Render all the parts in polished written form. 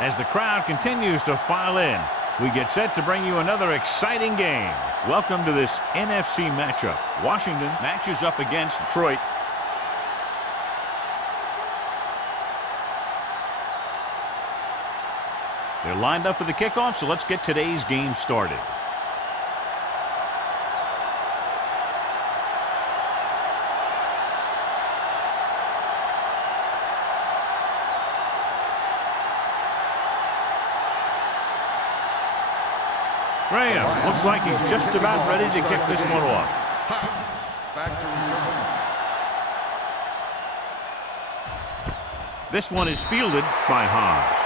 As the crowd continues to file in, we get set to bring you another exciting game. Welcome to this NFC matchup. Washington matches up against Detroit. They're lined up for the kickoff, so let's get today's game started. Graham looks like he's just about ready to kick this one off. Back to return. This one is fielded by Haas.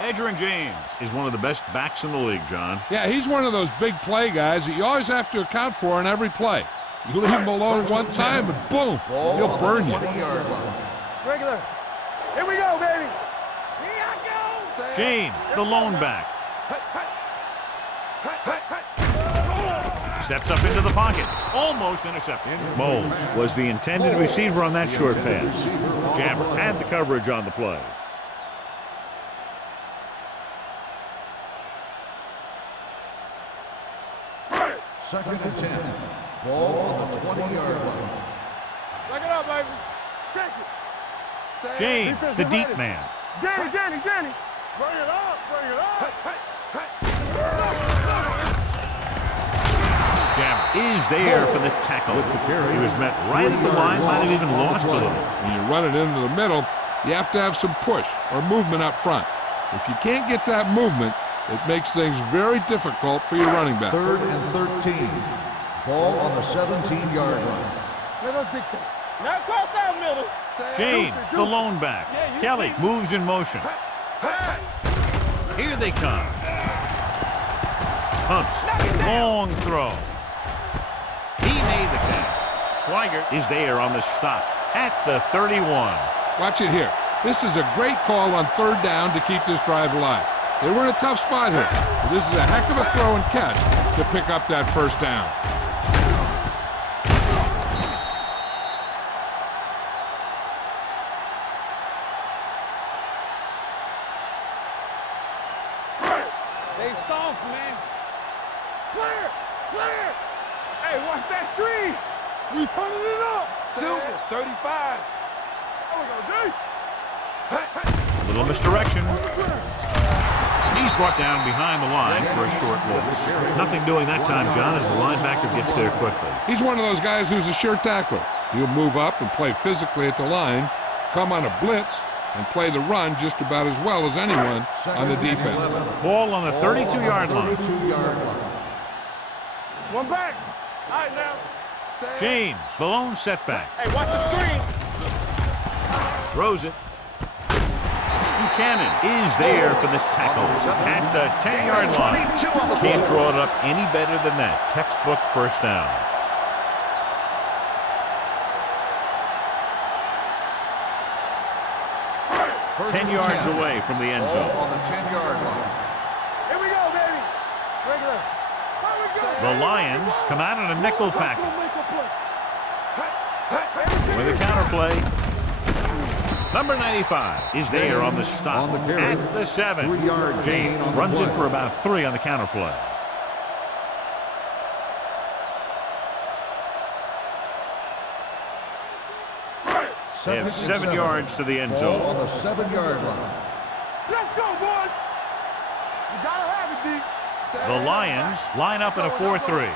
Edgerrin James is one of the best backs in the league, John. Yeah, he's one of those big play guys that you always have to account for in every play. You leave him alone one time and boom, he'll burn you. Regular. Here we go, baby. James, the lone back. Steps up into the pocket. Almost intercepted. Moles was the intended receiver on that short pass. Jammer had the coverage on the play. Second and 10. Ball on the 20-yard line. Back it up, baby. Check it. James, the deep man. Danny. Bring it up. Jammer is there for the tackle. He was met right at the line, might have even lost a little. When you run it into the middle, you have to have some push or movement up front. If you can't get that movement, it makes things very difficult for your running back. Third and 13. Ball on the 17-yard line. Let us dictate. Now cross out middle. James, the lone back. Kelly moves in motion. Here they come. Pumps. Long throw. He made the catch. Schweiger is there on the stop at the 31. Watch it here. This is a great call on third down to keep this drive alive. They were in a tough spot here, but this is a heck of a throw and catch to pick up that first down. They soft, man. Clear. Hey, watch that screen. We turning it up. Silver, 35. Oh, we go deep. A little misdirection. He's brought down behind the line for a short loss. Nothing doing that time, John, as the linebacker gets there quickly. He's one of those guys who's a sure tackler. He'll move up and play physically at the line, come on a blitz, and play the run just about as well as anyone on the defense. Ball on the 32-yard line. One back. All right, now. James, the lone setback. Hey, watch the screen. Throws it. Buchanan is there for the tackle at the 10-yard line. Can't draw it up any better than that. Textbook first down. First 10 yards away from the end zone. On the 10-yard line. Here we go, baby. Regular. The Lions come out in a nickel package. With a counter play. Number 95 is there on the stop at the 7. 3-yard James runs in for about 3 on the counter play. They have 7 yards to the end zone. On the 7-yard line. Let's go, boys. You gotta have it, D. The Lions line up in a 4-3.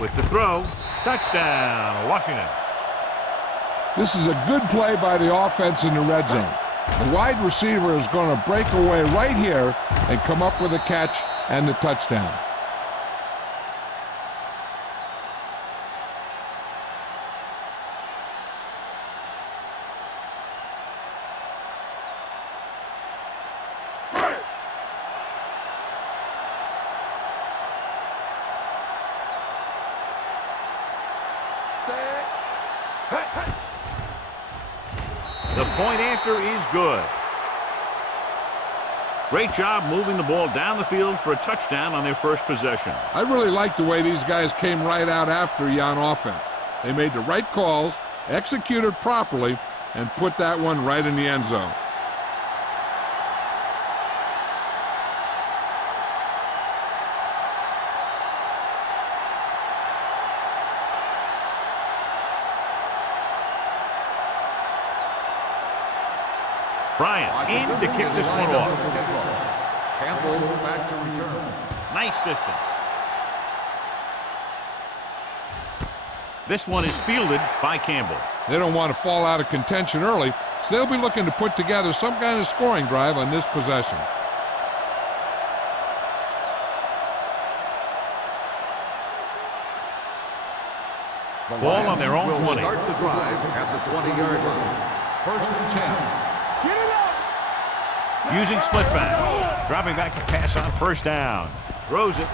With the throw, touchdown, Washington. This is a good play by the offense in the red zone. The wide receiver is going to break away right here and come up with a catch and the touchdown. The point after is good. Great job moving the ball down the field for a touchdown on their first possession. I really like the way these guys came right out after you on offense. They made the right calls, executed properly, and put that one right in the end zone. Bryant in to kick this one off. Campbell back to return. Nice distance. This one is fielded by Campbell. They don't want to fall out of contention early, so they'll be looking to put together some kind of scoring drive on this possession. Ball on their own 20. Start the drive at the 20-yard line. 1st and 10. Get it up. Using split back. Dropping back to pass on first down. Throws it.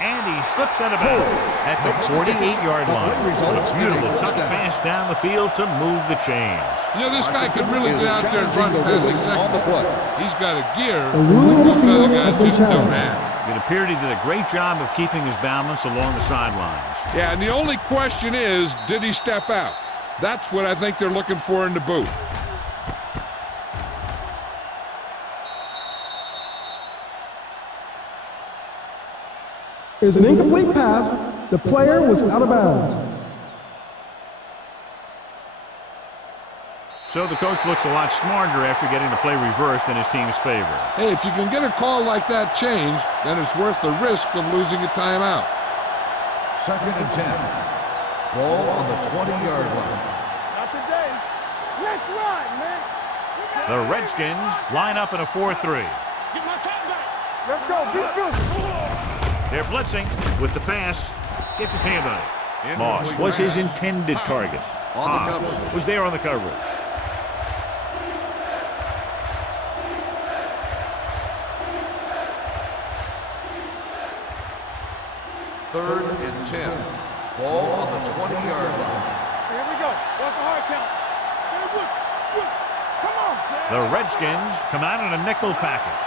And he slips out of bounds at the 48-yard line. A beautiful touch pass down the field to move the chains. You know, this guy could really get out there and run past his second. He's got a gear that ruling most other field guys has been just don't challenged. have. It appeared he did a great job of keeping his balance along the sidelines. Yeah, and the only question is, did he step out? That's what I think they're looking for in the booth. Is an incomplete pass. The player was out of bounds. So the coach looks a lot smarter after getting the play reversed in his team's favor. Hey, if you can get a call like that changed, then it's worth the risk of losing a timeout. 2nd and 10. Ball on the 20-yard line. Not today. Let's run, man. The Redskins line up in a 4-3. Get my top back. Let's go. Defense. They're blitzing with the pass. Gets his hand on it. Moss was his intended target. Hobbs was there on the coverage. Third and 10. Ball on the 20-yard line. Here we go. What's the hard count? Come on, Sam. The Redskins come out in a nickel package.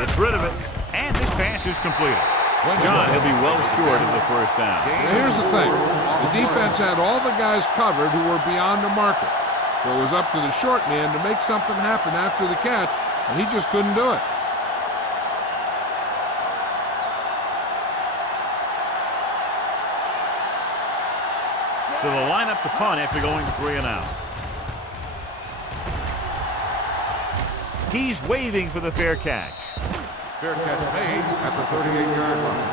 Gets rid of it, and this pass is completed. John, he'll be well short of the first down. Now, here's the thing. The defense had all the guys covered who were beyond the marker. So it was up to the short man to make something happen after the catch, and he just couldn't do it. So they'll line up to punt after going 3 and out. He's waving for the fair catch. Fair catch made at the 38-yard line.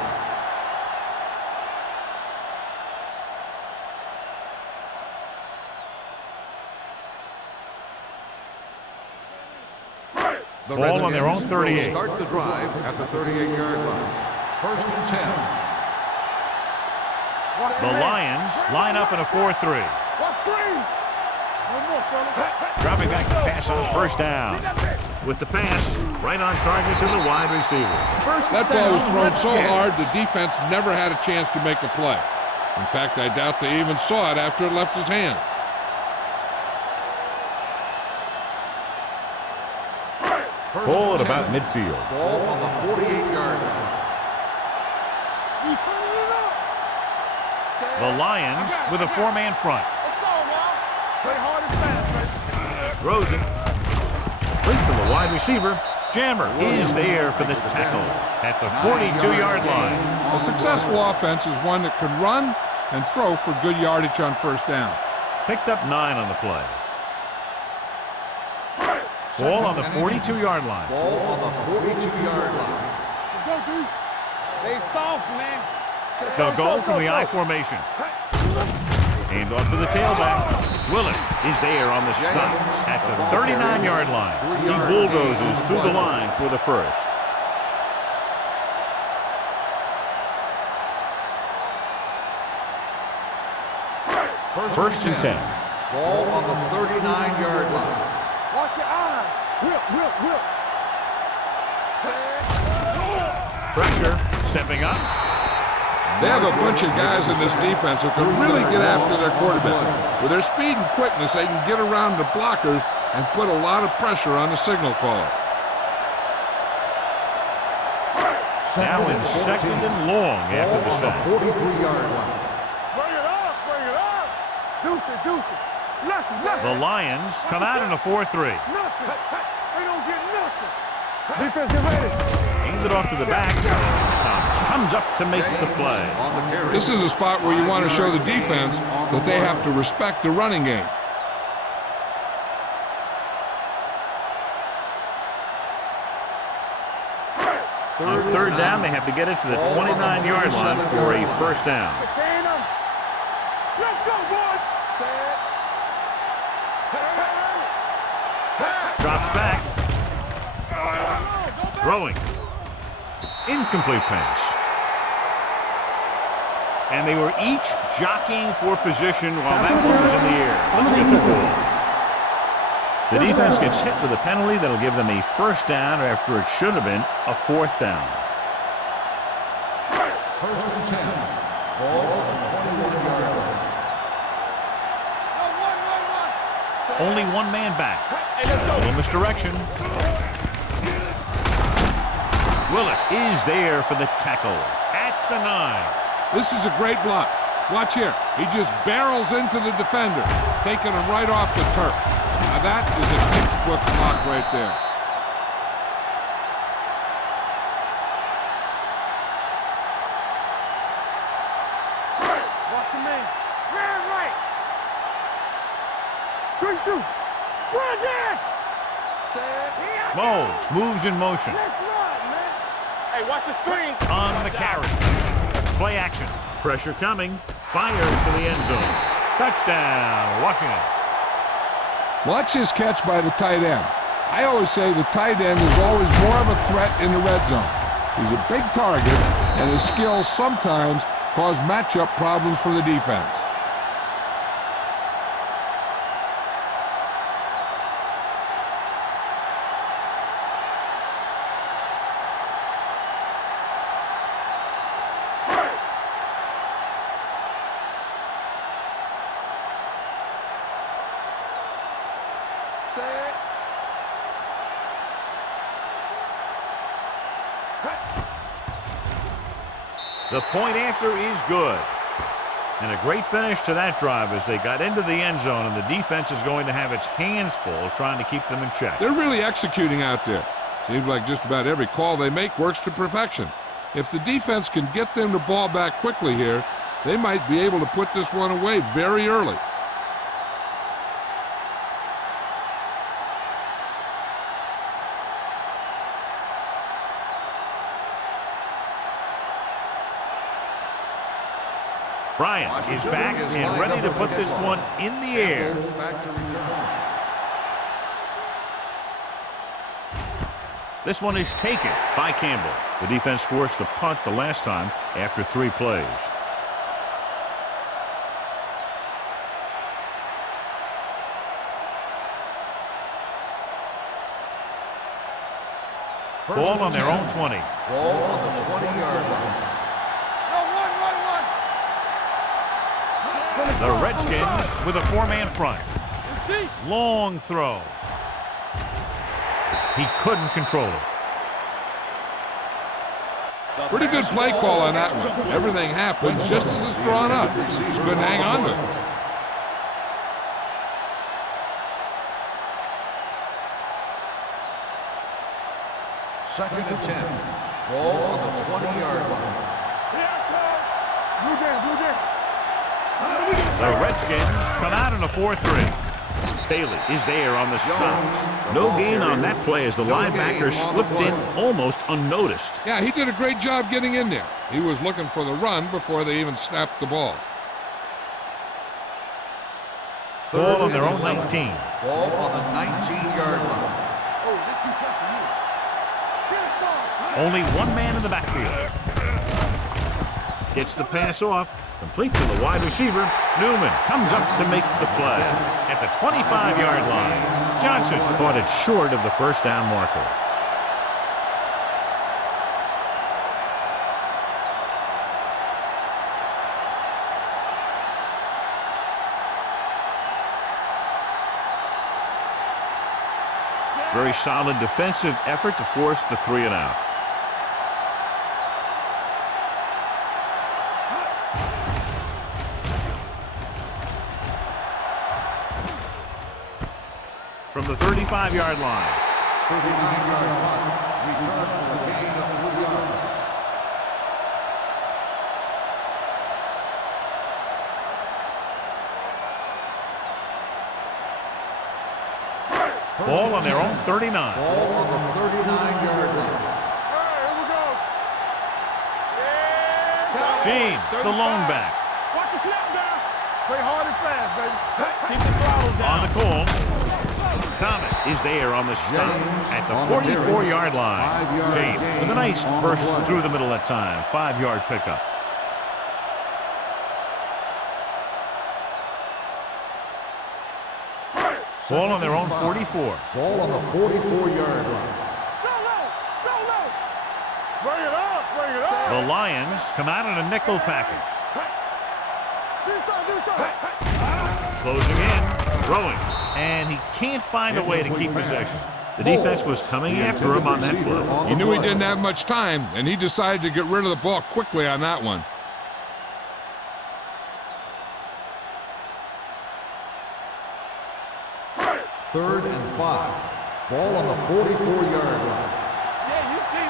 The Ball on their own 38. Will start the drive at the 38-yard line. 1st and 10. The Lions line up in a 4-3. Watch screen. One more, fella. Dropping back to pass on first down. With the pass, right on target to the wide receiver. That ball was thrown so hard, the defense never had a chance to make a play. In fact, I doubt they even saw it after it left his hand. Ball at about midfield. Ball on the 48-yard line. The Lions with a 4-man front. Let's go, y'all. Play hard and fast, Throws it. Late to the wide receiver. Jammer is there for the tackle at the 42-yard line. A successful offense is one that can run and throw for good yardage on first down. Picked up 9 on the play. Ball on the 42-yard line. Ball on the 42-yard line. Let's go, dude. They soft, man. They'll go from the I formation. Hand off to the tailback. Willett is there on the stop at the 39-yard line. He bulldozes through the line for the first. First and 10. Ball on the 39-yard line. Watch your eyes. Whip. Pressure, stepping up. They have a bunch of guys in this defense who can really get after their quarterback. With their speed and quickness, they can get around the blockers and put a lot of pressure on the signal caller. Now in second and long after the sack. 43-yard line. Bring it up, bring it up. Deuce it, deuce it. Nothing. The Lions come out in a 4-3. Nothing. They don't get nothing. Defense, get ready. Hands it off to the back. Comes up to make the play. This is a spot where you want to show the defense that they have to respect the running game. On third down, they have to get it to the 29-yard line for a first down. Contain them. Let's go, boys. Drops back. Throwing. Incomplete pass. And they were each jockeying for position while that one was in the air. Let's get the ball. The defense gets hit with a penalty that'll give them a first down after it should have been a fourth down. First and 10. Ball at the 21-yard line. Only one man back. A little misdirection. Willis is there for the tackle at the 9. This is a great block. Watch here. He just barrels into the defender, taking him right off the turf. Now that is a textbook block right there. Watch him, man. Ran right. Good shoot. Run there. Moles moves in motion. Let's run, man. Hey, watch the screen. On the carry. Play action. Pressure coming. Fires for the end zone. Touchdown, Washington. Watch this catch by the tight end. I always say the tight end is always more of a threat in the red zone. He's a big target, and his skills sometimes cause matchup problems for the defense. The point after is good. And a great finish to that drive as they got into the end zone, and the defense is going to have its hands full trying to keep them in check. They're really executing out there. Seems like just about every call they make works to perfection. If the defense can get them the ball back quickly here, they might be able to put this one away very early. Bryant is back and ready to put this one in the air. Back to return. This one is taken by Campbell. The defense forced the punt the last time after 3 plays. Ball on their own 20. Ball on the 20-yard line. The Redskins with a 4-man front. Long throw. He couldn't control it. Pretty good play call on that one. Everything happens just as it's drawn up. Just couldn't hang on to it. Second and 10. Ball on the 20-yard line. Blue jam, blue jam. The Redskins come out in a 4-3. Bailey is there on the stop. No gain on that play as the linebacker slipped in almost unnoticed. Yeah, he did a great job getting in there. He was looking for the run before they even snapped the ball. Ball on their own 19. Ball on the 19-yard line. Oh, this is tough for you. Get it, Only one man in the backfield. Gets the pass off. Complete to the wide receiver. Newman comes up to make the play at the 25-yard line. Johnson caught it short of the first down marker. Very solid defensive effort to force the 3 and out. from the 35-yard line. 39-yard punt. Return for a gain of 3 yards. Ball on their own 39. Ball on the 39-yard line. Here we go. Yeah. James, the lone back. Watch the snap down. Play hard and fast, baby. Keep the throttle down. On the call, Thomas is there on the stop at the 44-yard line. James with a nice burst through the middle that time. 5-yard pickup. Ball on their own 44. Ball on the 44-yard line. Go low. Go low. Bring it up. Bring it up. The Lions come out in a nickel package. Do something. Closing in, throwing, and he can't find a way to keep possession. The defense was coming after him on that play. He knew he didn't have much time, and he decided to get rid of the ball quickly on that one. Third and 5. Ball on the 44-yard line. Yeah, you see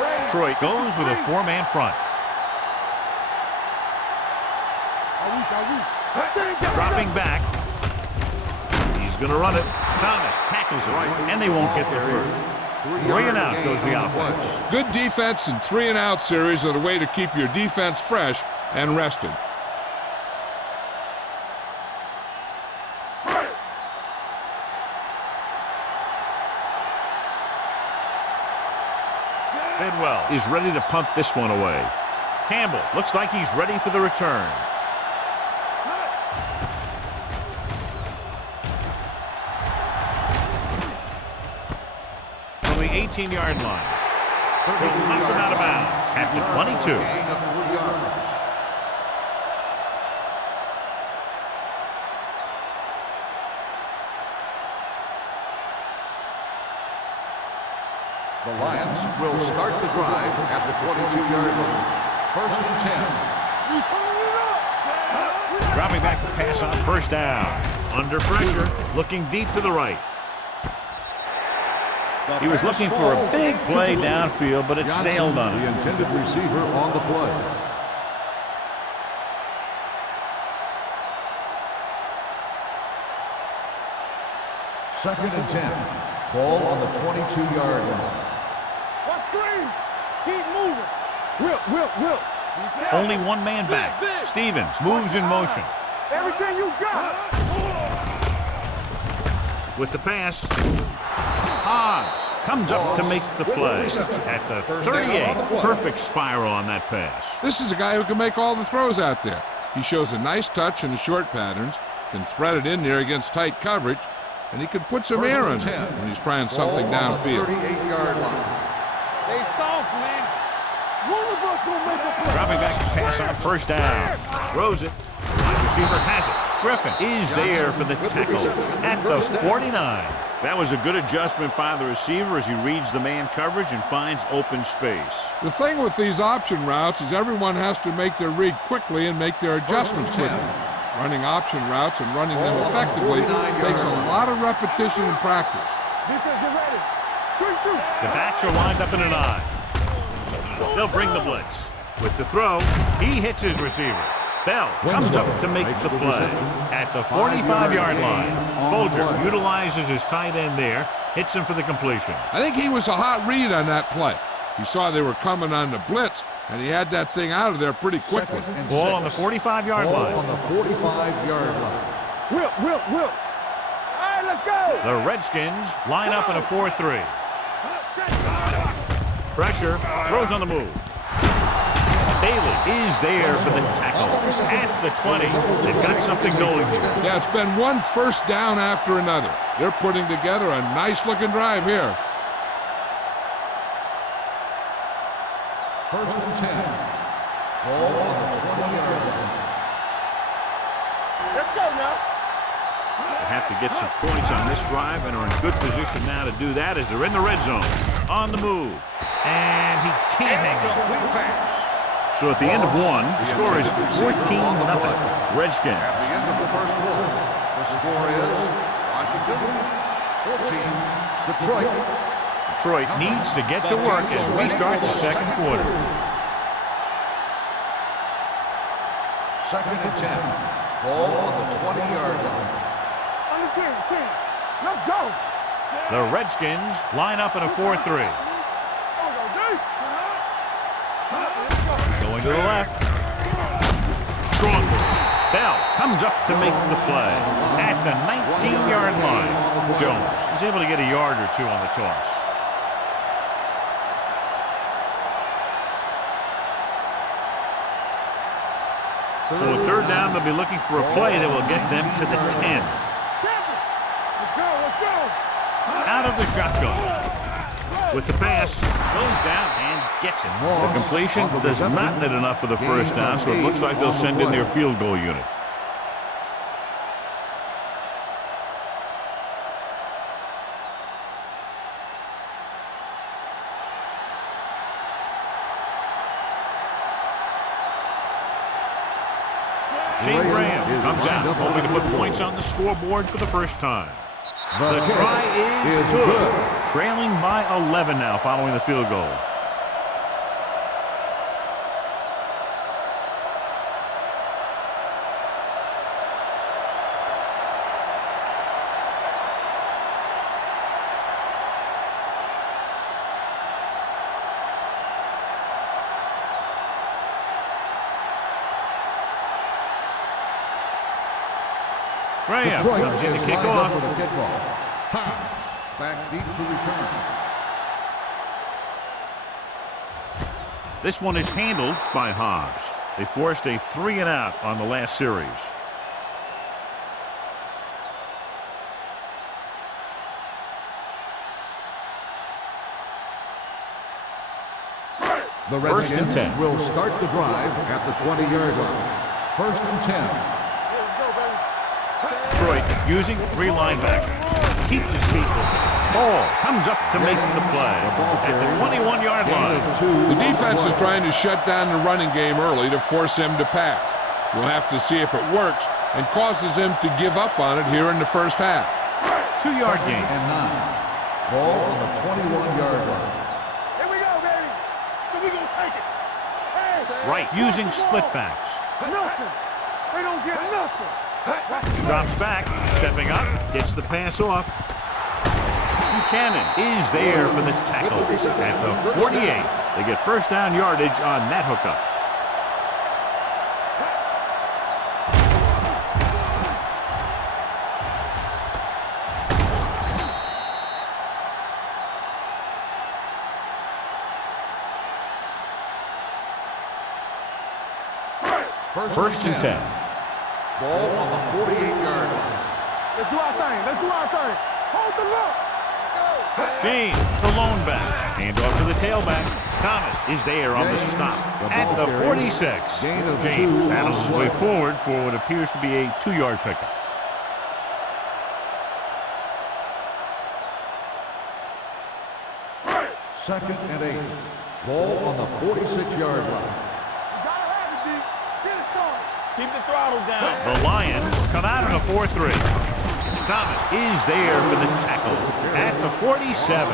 me. Detroit goes with a 4-man front. Dropping back. He's going to run it. Thomas tackles it, and they won't get there first. 3 and out goes the offense. Good defense and 3 and out series are the way to keep your defense fresh and rested. Bidwell is ready to punt this one away. Campbell looks like he's ready for the return. From the 18-yard line. He'll knock him out of bounds at the 22. Gain of 3 yards. The Lions will start the drive at the 22-yard line. First and 10. Dropping back to pass on first down. Under pressure, looking deep to the right. He was looking for a big play downfield, but it sailed on the him. intended receiver on the play. Second and 10. Ball on the 22-yard line. What screen? Keep moving. Will. Only one man back. Stevens moves in motion. Everything you got. With the pass, Hobbs comes up to make the play at the 38. Perfect spiral on that pass. This is a guy who can make all the throws out there. He shows a nice touch in the short patterns, can thread it in there against tight coverage, and he can put some air in it when he's trying something downfield. 38-yard line. They soft, man. One of us will make a play. Dropping back to pass on first down. Throws it. Wide receiver has it. Griffin is there for the tackle at the 49. That was a good adjustment by the receiver as he reads the man coverage and finds open space. The thing with these option routes is everyone has to make their read quickly and make their adjustments quickly. Running option routes and running them effectively takes a lot of repetition and practice. Defense, get ready. Quick shoot. The backs are lined up in an eye. They'll bring the blitz. With the throw, he hits his receiver. Bell comes up to make the play at the 45-yard line. Bolger utilizes his tight end there, hits him for the completion. I think he was a hot read on that play. He saw they were coming on the blitz, and he had that thing out of there pretty quickly. Ball on the 45-yard line. On the 45-yard line. Will. All right, let's go. The Redskins line up in a 4-3. Pressure, throws on the move. Bailey is there for the tackle at the 20. They've got something going here. Yeah, it's been one first down after another. They're putting together a nice-looking drive here. First and 10. Ball on the 20-yard line. Let's go now. They have to get some points on this drive and are in good position now to do that as they're in the red zone. On the move. And he can't hang on. So at the end of one, the score is 14-0. Redskins. At the end of the first quarter, the score is Washington 14, Detroit. Detroit needs to get to work as we start the second quarter. Second and 10. Ball on the 20-yard line. On the 10. Let's go. The Redskins line up in a 4-3. Going to the left. Strong. Bell comes up to make the play at the 19-yard line. Jones is able to get a yard or two on the toss. So a third down, they'll be looking for a play that will get them to the 10. Let's go. Out of the shotgun. With the pass, goes down and gets it. The completion does not net enough for the first down, so it looks like they'll send in their field goal unit. Shane Graham comes out, hoping to put points on the scoreboard for the first time. The try is good. Trailing by 11 now following the field goal. Graham comes in to kick off. Back deep to return. This one is handled by Hobbs. They forced a 3-and-out on the last series. The Redskins will start the drive at the 20-yard line. First and 10. Detroit using 3 linebackers. Keeps his feet moving. Ball comes up to make the play at the 21-yard line. The defense is trying to shut down the running game early to force him to pass. We'll have to see if it works and causes him to give up on it here in the first half. 2-yard gain. And 9. Ball on the 21-yard line. Here we go, baby. So we're going to take it. Hey. Right, using split backs. Nothing. They don't get nothing. Drops back, stepping up, gets the pass off. Buchanan is there for the tackle at the 48. They get first down yardage on that hookup. First and 10. Ball on the 48-yard line. Let's do our thing. Hold the look. James, the lone back. Hand off to the tailback. Thomas is there on the stop at the 46. James battles his way forward for what appears to be a 2-yard pickup. Second and 8. Ball on the 46-yard line. Keep the throttle down. The Lions come out in a 4-3. Thomas is there for the tackle at the 47.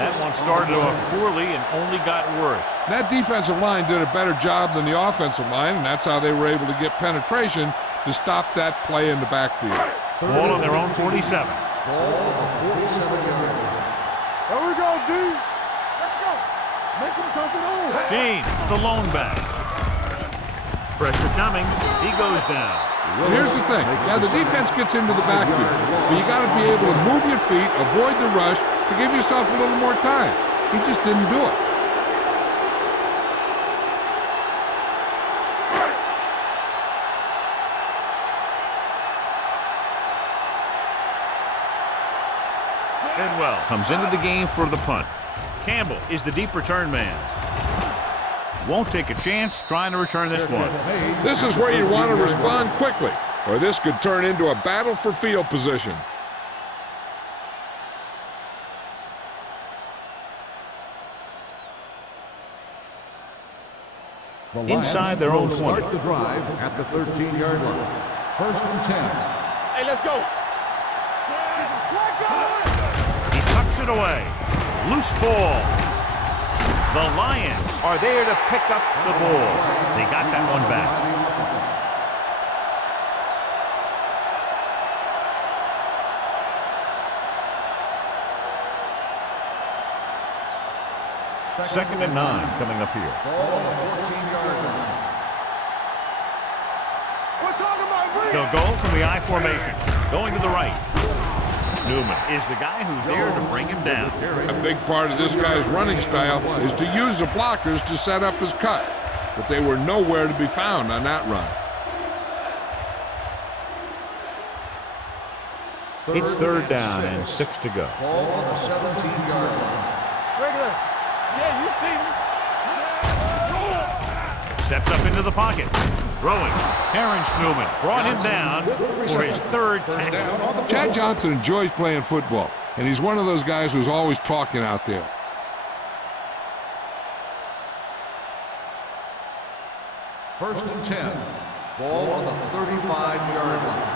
That one started off poorly and only got worse. That defensive line did a better job than the offensive line, and that's how they were able to get penetration to stop that play in the backfield. Ball on their own 47. Ball on the 47-yard line. There we go, D. Let's go. Make him dump it on. James, the lone back. Pressure coming. He goes down. And here's the thing. Now, the defense gets into the backfield, but you got to be able to move your feet, avoid the rush, to give yourself a little more time. He just didn't do it. Bidwell comes into the game for the punt. Campbell is the deep return man. Won't take a chance trying to return this one. This is where you want to respond quickly, or this could turn into a battle for field position. Inside their own 20. Start the drive at the 13-yard line. First and 10. Hey, let's go. He tucks it away. Loose ball. The Lions are there to pick up the ball. They got that one back. Second and 9 coming up here. Ball on the 14-yard line. They'll go from the I formation, going to the right. Newman is the guy who's there to bring him down. A big part of this guy's running style is to use the blockers to set up his cut, but they were nowhere to be found on that run. It's third down and 6 to go. Ball on the 17-yard line. Regular. Yeah, you see me. Steps up into the pocket. Throwing. Terrence Newman brought him down for his third tackle. Chad Johnson enjoys playing football, and he's one of those guys who's always talking out there. First and 10. Ball on the 35-yard line.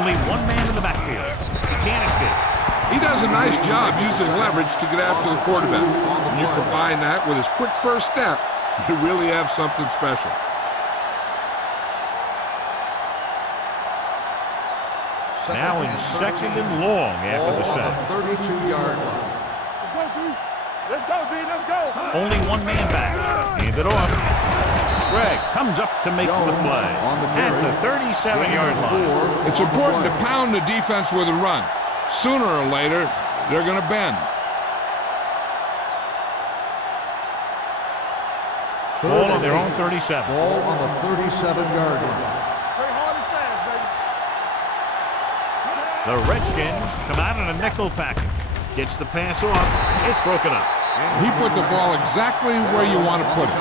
Only one man in the backfield. He can't escape. He does a nice job using leverage to get after the quarterback. When you combine that with his quick first step, you really have something special. Now in second and long after the set. 32-yard line. Let's go, B. Let's go. Only one man back. Hand it off. Greg comes up to make the play at the 37-yard line. It's important to pound the defense with a run. Sooner or later, they're going to bend. Ball on their own 37. Ball on the 37-yard line. Play hard and fast, baby. The Redskins come out in a nickel package. Gets the pass off. It's broken up. He put the ball exactly where you want to put it.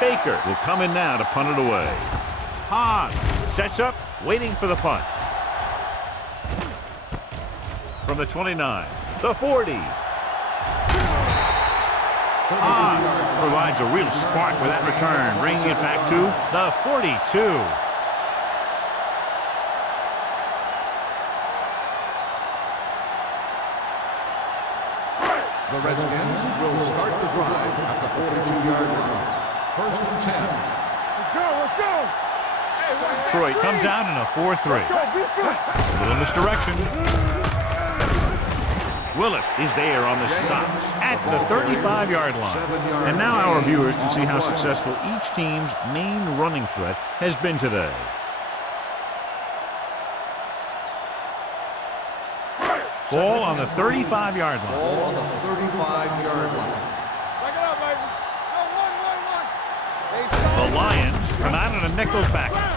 Baker will come in now to punt it away. Hahn sets up, waiting for the punt. From the 29, the 40. Hahn provides a real spark with that return, bringing it back to the 42. The Redskins will start the drive at the 42-yard line. First and 10. Let's go. Let's go. Hey, Detroit comes out in a 4-3. Go, be good. A little misdirection. Willis is there on the stop at the 35-yard line. And now our viewers can see how successful each team's main running threat has been today. Ball on the 35-yard line. Ball on the 35-yard line. Back it up, baby. Go, one. The Lions come out in a nickel package.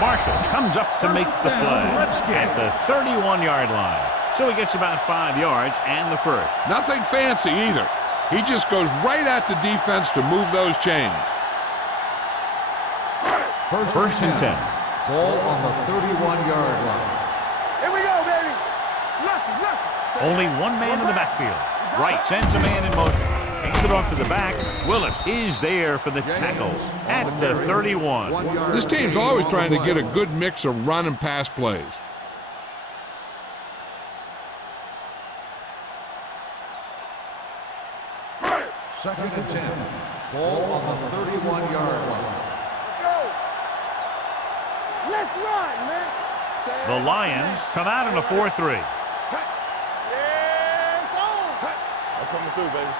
Marshall comes up to make the play at the 31-yard line. So he gets about 5 yards and the first. Nothing fancy either. He just goes right at the defense to move those chains. First and 10. Ball on the 31-yard line. Here we go, baby. Lucky. Only one man in the backfield. Wright sends a man in motion. Hands it off to the back. Willis is there for the tackle at the 31. This team's always trying to get a good mix of run and pass plays. Second and 10. Ball on the 31-yard line. Let's run, man. The Lions come out in a 4-3. Yeah, it's on. I'm coming through, baby.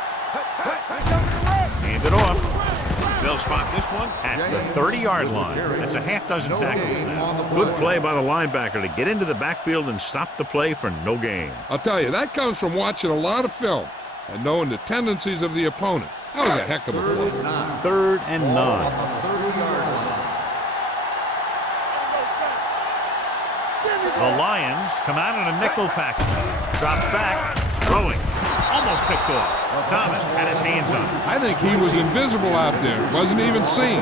Hand it off. They'll spot this one at the 30-yard line. That's a half dozen tackles now. Good play by the linebacker to get into the backfield and stop the play for no gain. I'll tell you, that comes from watching a lot of film and knowing the tendencies of the opponent. That was a heck of a play. Third and 9. On the 30-yard line. The Lions come out in a nickel package. Drops back, throwing. Almost picked off. Thomas had his hands on it. I think he was invisible out there. Wasn't even seen.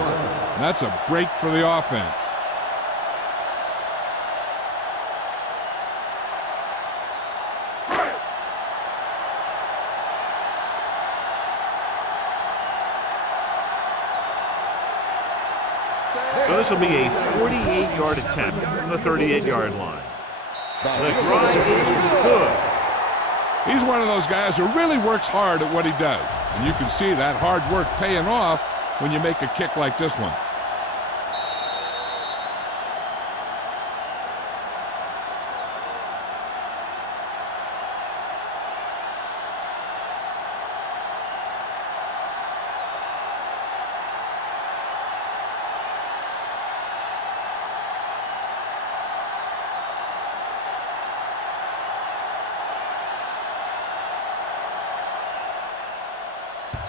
That's a break for the offense. So this will be a 48-yard attempt from the 38-yard line. The try is good. He's one of those guys who really works hard at what he does. And you can see that hard work paying off when you make a kick like this one.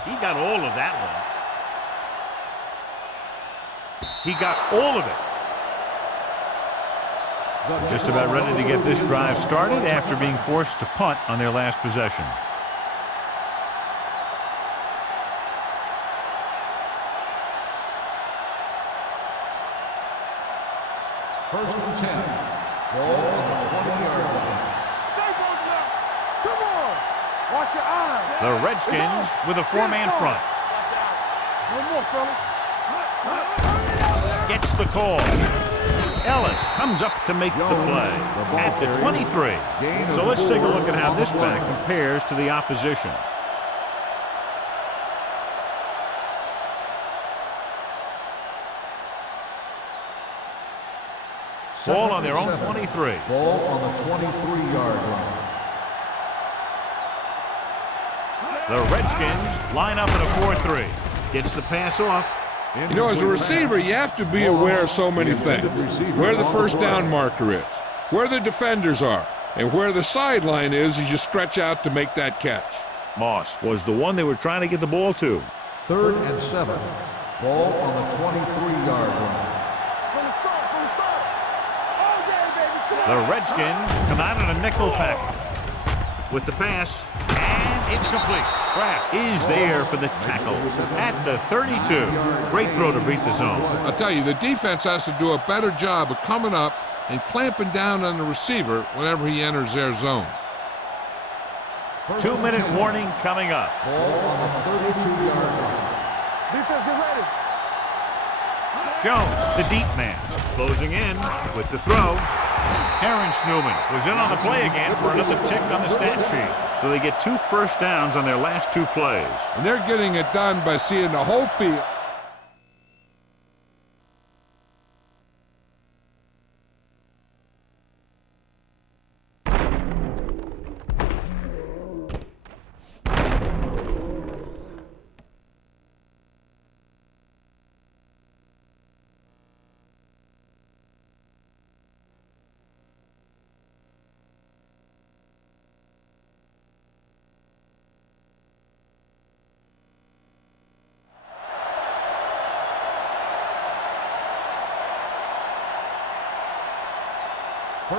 He got all of that one. He got all of it. Just about ready to get this drive started after being forced to punt on their last possession. First and 10. Ball on the 20-yard line. Come on. Watch your eyes. The Redskins with a four-man front. One more, fella. Gets the call. Ellis comes up to make the play at the 23. So let's take a look at how this back compares to the opposition. Ball on their own 23. Ball on the 23-yard line. The Redskins line up in a 4-3. Gets the pass off. You know, as a receiver, you have to be aware of so many things. Where the first down marker is, where the defenders are, and where the sideline is as you stretch out to make that catch. Moss was the one they were trying to get the ball to. 3rd and 7. Ball on the 23-yard line. From the start. Oh, yeah, baby. Come The on. Redskins come out in a nickel package with the pass, and it's complete. Kraft is there for the tackle at the 32. Great throw to beat the zone. I'll tell you, the defense has to do a better job of coming up and clamping down on the receiver whenever he enters their zone. 2-minute warning coming up. Ball on the 32-yard line. Defense, get ready. Jones, the deep man, closing in with the throw. Terrence Newman was in on the play again for another tick on the stat sheet. So they get 2 first downs on their last 2 plays. And they're getting it done by seeing the whole field.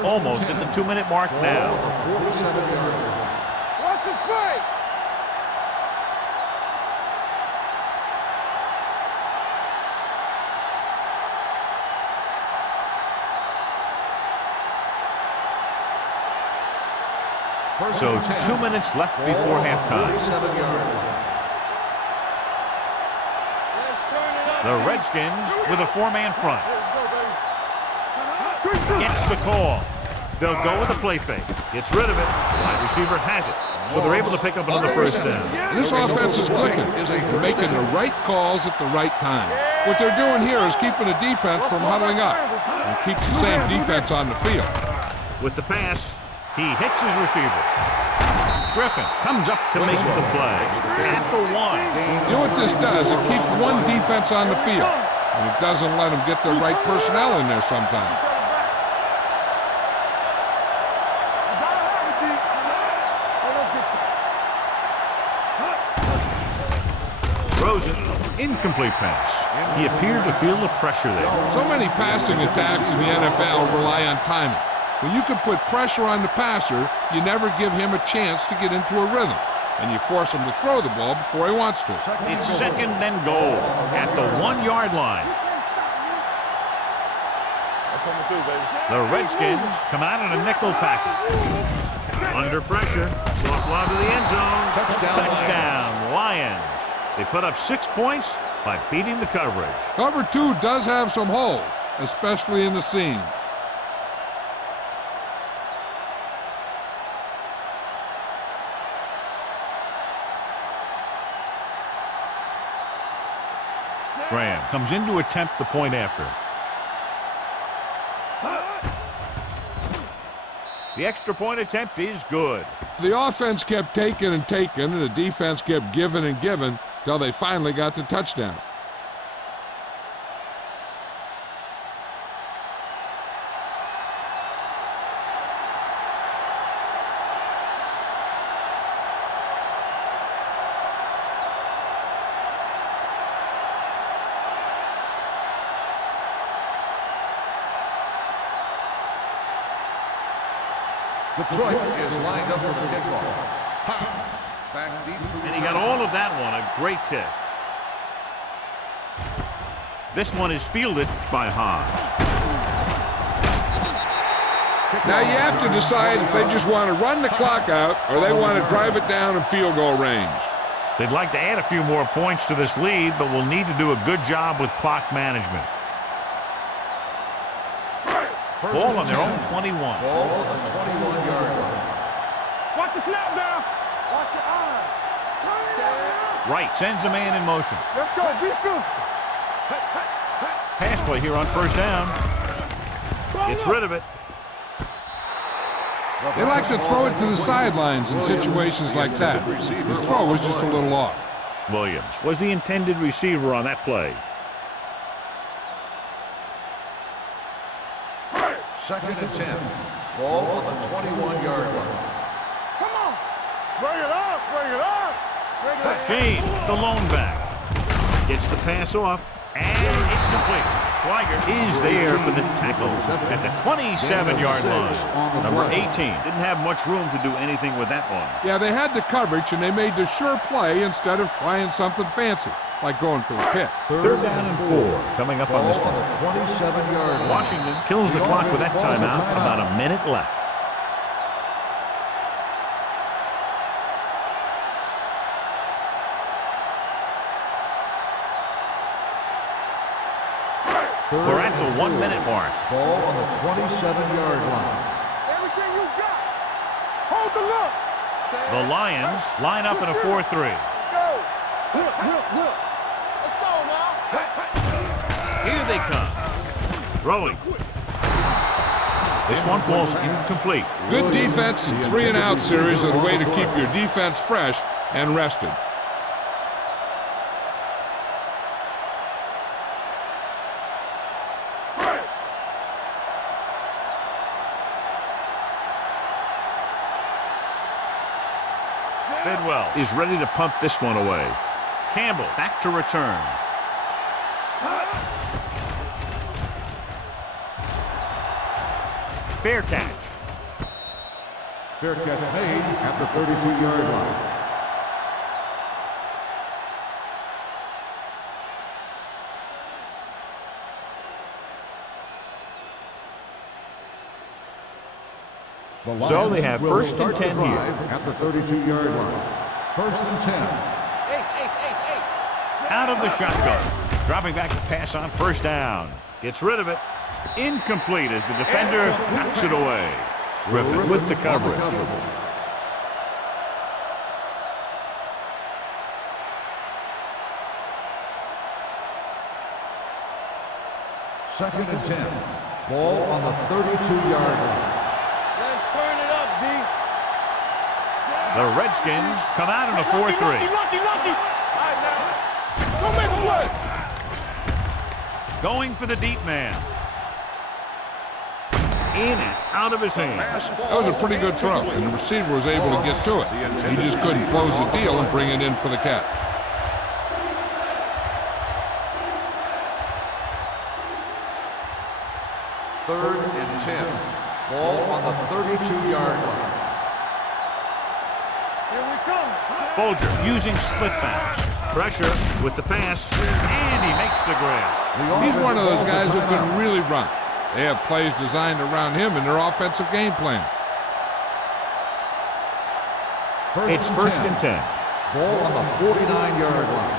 Almost at the 2-minute mark now. 47-yard line. Watch it play. So 2 minutes left before halftime. 47-yard line. Let's turn it up. The Redskins with a 4-man front. Let's go, baby. Gets the call. They'll go with a play fake. Gets rid of it. Wide receiver has it. So they're able to pick up another first down. And this offense is clicking. They're making the right calls at the right time. What they're doing here is keeping the defense from huddling up. And keeps the same defense on the field. With the pass, he hits his receiver. Griffin comes up to make the play at the 1. You know what this does? It keeps one defense on the field. And it doesn't let them get the right personnel in there sometimes. Throws it. Incomplete pass. He appeared to feel the pressure there. So many passing attacks in the NFL rely on timing. When you can put pressure on the passer, you never give him a chance to get into a rhythm. And you force him to throw the ball before he wants to. It's 2nd and goal at the 1-yard line. The Redskins come out in a nickel package. Under pressure. Soft lob to the end zone. Touchdown Lions. They put up 6 points by beating the coverage. Cover 2 does have some holes, especially in the seams. Graham comes in to attempt the point after. The extra point attempt is good. The offense kept taking and taking, and the defense kept giving and giving till they finally got the touchdown. Detroit is lined up for the kickoff. Hines back deep to And he got all of that one, a great kick. This one is fielded by Hans. Now you have to decide if they just want to run the clock out or they want to drive it down in field goal range. They'd like to add a few more points to this lead, but will need to do a good job with clock management. Ball on their own 21. Ball on the 21-yard line. Watch the snap down. Watch your eyes. Right, sends a man in motion. Let's go. Be physical. Pass play here on first down. Gets rid of it. They like to throw it to the sidelines in situations like that. His throw was just a little off. Williams was the intended receiver on that play. Second and 10. Ball on the 21-yard line. Come on. Bring it up. Bring it up. Bring it up. James, the lone back, gets the pass off, and it's complete. Schweiger is there for the tackle at the 27-yard line. Number 18 didn't have much room to do anything with that one. Yeah, they had the coverage, and they made the sure play instead of trying something fancy, like going for the pick. Third down and 4 coming up on this Ball one. on the 27-yard line. Washington kills the clock with that timeout. About a minute left. We're at the 1 minute mark. Ball on the 27-yard line. Everything you got. Hold the look. The Lions line up in a 4-3. Let's go. Let's go now. Here they come. Throwing. This one falls incomplete. Good defense and 3-and-out series are the way to keep your defense fresh and rested. Bidwell is ready to punt this one away. Campbell back to return. Fair catch. Fair catch made at the 32-yard line. So they have first and 10 here. At the 32-yard line. First and 10. Out of the shotgun. Dropping back to pass on first down. Gets rid of it. Incomplete as the defender knocks it away. Griffin with the coverage. Second and 10. Ball on the 32-yard line. Let's turn it up, D. The Redskins come out in a 4-3. Lucky. All right, now. Go make a play. Going for the deep man. In and out of his hand. That was a pretty good throw, and the receiver was able to get to it. He just couldn't close the deal and bring it in for the catch. Third and 10. Ball on the 32-yard line. Here we come. Bolger using split backs. Pressure with the pass, and he makes the grab. He's one of those guys who can really run. They have plays designed around him in their offensive game plan. It's first and 10. Ball on the 49-yard line.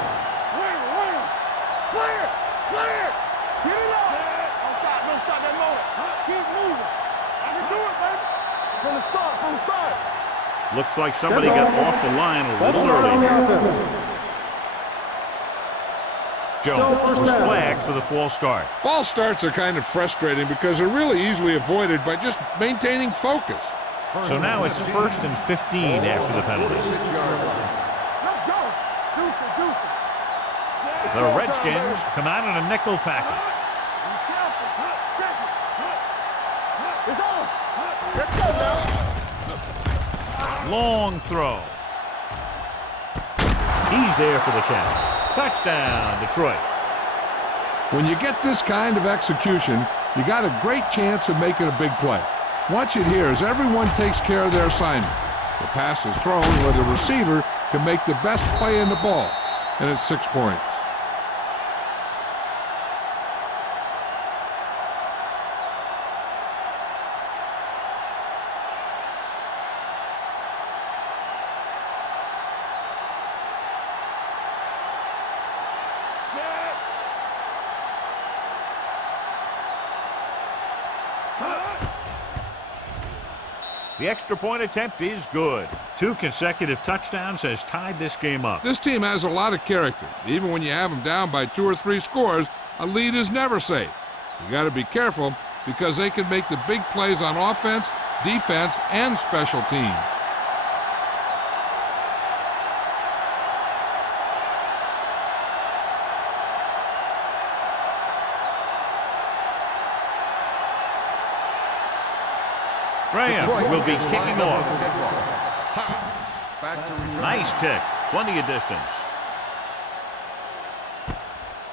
From the start. Looks like somebody got off the line a False little start on the early. offense. Jones was flagged for the false start. False starts are kind of frustrating because they're really easily avoided by just maintaining focus. So now it's 1st and 15 after the penalty. Let's go. Deuce it. The Redskins come out in a nickel package. Be careful. Check it. It's on. Let's go now. Long throw. He's there for the catch. Touchdown, Detroit. When you get this kind of execution, you got a great chance of making a big play. Watch it here as everyone takes care of their assignment. The pass is thrown where the receiver can make the best play in the ball, and it's 6 points. The extra point attempt is good. 2 consecutive touchdowns has tied this game up. This team has a lot of character. Even when you have them down by 2 or 3 scores, a lead is never safe. You got to be careful because they can make the big plays on offense, defense, and special teams. Graham will be kicking off. Back to return. Nice kick. Plenty of distance.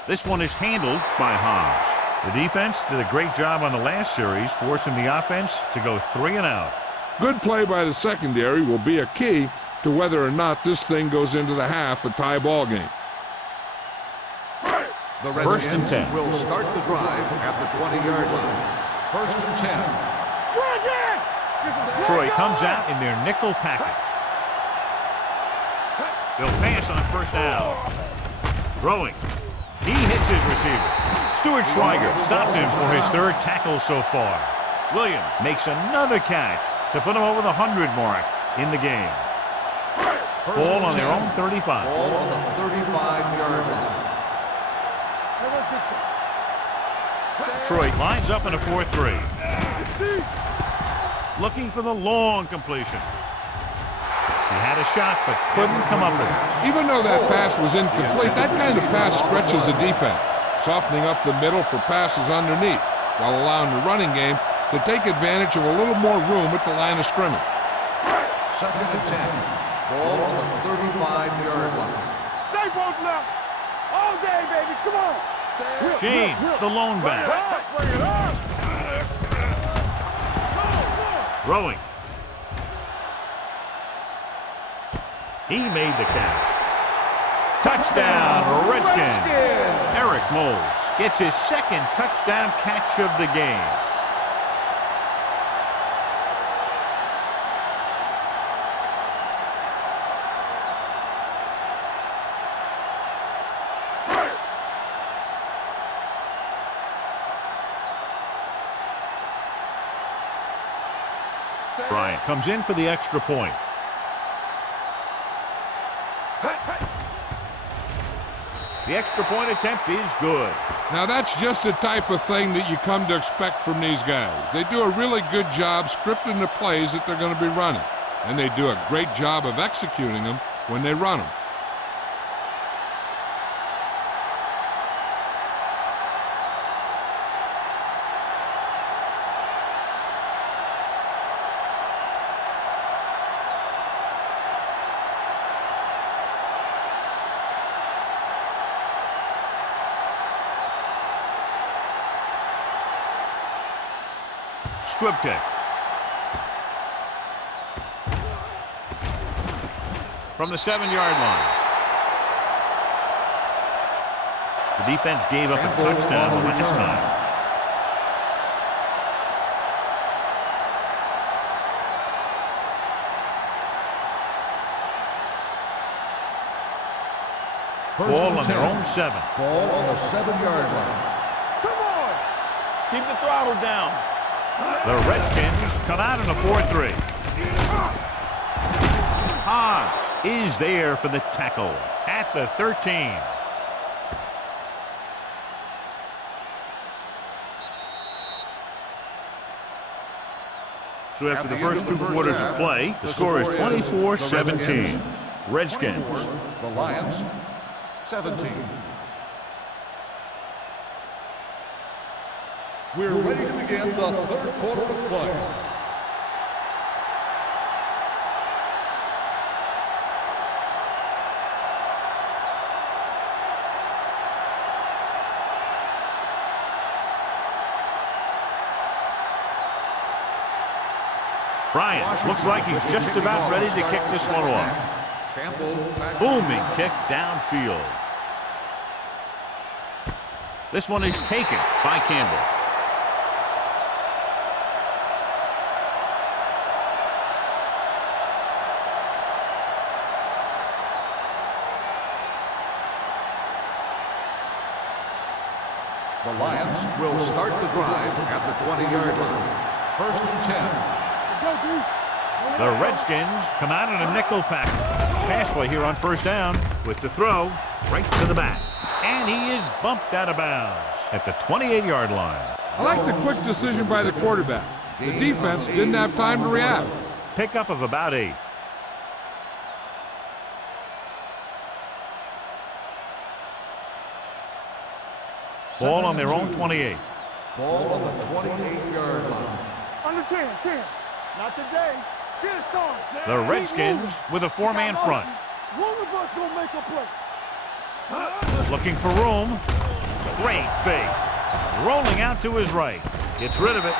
This one is handled by Hobbs. The defense did a great job on the last series, forcing the offense to go 3 and out. Good play by the secondary will be a key to whether or not this thing goes into the half a tie ball game. The 1st and Redskins 10. will start the drive at the 20-yard line. 1st and 10. Troy comes out in their nickel package. They'll pass on 1st down. Throwing. He hits his receiver. Stuart Schweiger stopped him for his 3rd tackle so far. Williams makes another catch to put him over the 100 mark in the game. Ball on their own 35. Ball on the 35-yard line. Detroit lines up in a 4-3. Looking for the long completion. He had a shot but couldn't come up with it. Even though that pass was incomplete, that kind of pass stretches the defense, softening up the middle for passes underneath, while allowing the running game to take advantage of a little more room at the line of scrimmage. 2nd and 10. Ball on the 35-yard line. Stay both left. All day, baby. Come on. James, the lone back. Bring it up. Throwing. He made the catch. Touchdown, Redskins. Eric Moulds gets his 2nd touchdown catch of the game. Bryant comes in for the extra point. The extra point attempt is good. Now that's just the type of thing that you come to expect from these guys. They do a really good job scripting the plays that they're going to be running, and they do a great job of executing them when they run them. Squib kick. From the 7-yard line. The defense gave up a touchdown the last time. Ball on their own 7. Ball on the 7-yard line. Come on. Keep the throttle down. The Redskins come out in a 4-3. Hobbs is there for the tackle at the 13. So after the first 2 quarters of play, the score is 24-17. Redskins. The Lions, 17. We're ready to begin the third quarter of play. Bryant looks like he's just about ready to kick this one off. Booming kick downfield. This one is taken by Campbell. The Lions will start the drive at the 20-yard line. First and 10. The Redskins come out in a nickel package. Pass play here on first down with the throw right to the back. And he is bumped out of bounds at the 28-yard line. I like the quick decision by the quarterback. The defense didn't have time to react. Pickup of about 8. Ball on their own 28. Ball on the 28-yard line. Under 10. Not today. Get it, son. The Redskins with a 4-man front. One of us gonna make a play. Looking for room. Great fake. Rolling out to his right. Gets rid of it.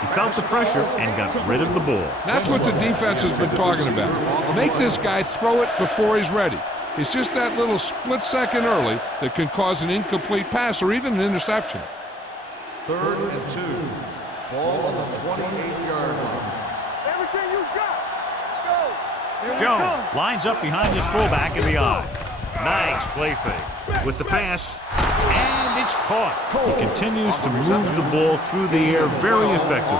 He felt the pressure and got rid of the ball. That's what the defense has been talking about. Make this guy throw it before he's ready. It's just that little split second early that can cause an incomplete pass or even an interception. Third and 2. Ball on the 28-yard line. Everything you got. Go. Jones lines up behind his fullback in the eye. Nice play fake with the pass, and it's caught. He continues to move the ball through the air very effectively,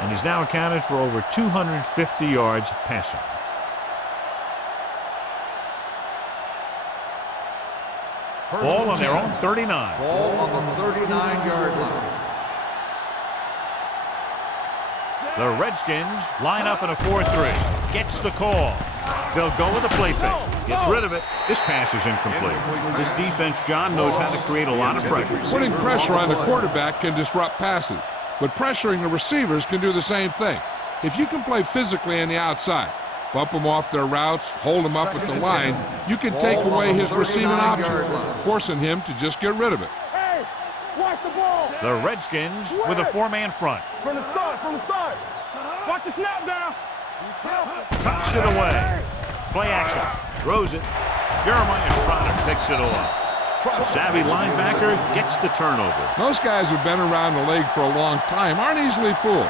and he's now accounted for over 250 yards passing. Ball on their own 39. Ball on the 39-yard line. The Redskins line up in a 4-3. Gets the call. They'll go with a play fake. Gets rid of it. This pass is incomplete. This defense, John, knows how to create a lot of pressure. Putting pressure on the quarterback can disrupt passes, but pressuring the receivers can do the same thing. If you can play physically on the outside, bump them off their routes, hold them up at the line, you can take away his receiving options, forcing him to just get rid of it. Hey, watch the ball. The Redskins with a 4-man front. From the start. Watch the snap down. Tucks it away. Play action. Throws it. Jeremiah Trotter picks it off. Savvy linebacker gets the turnover. Most guys who've been around the league for a long time aren't easily fooled.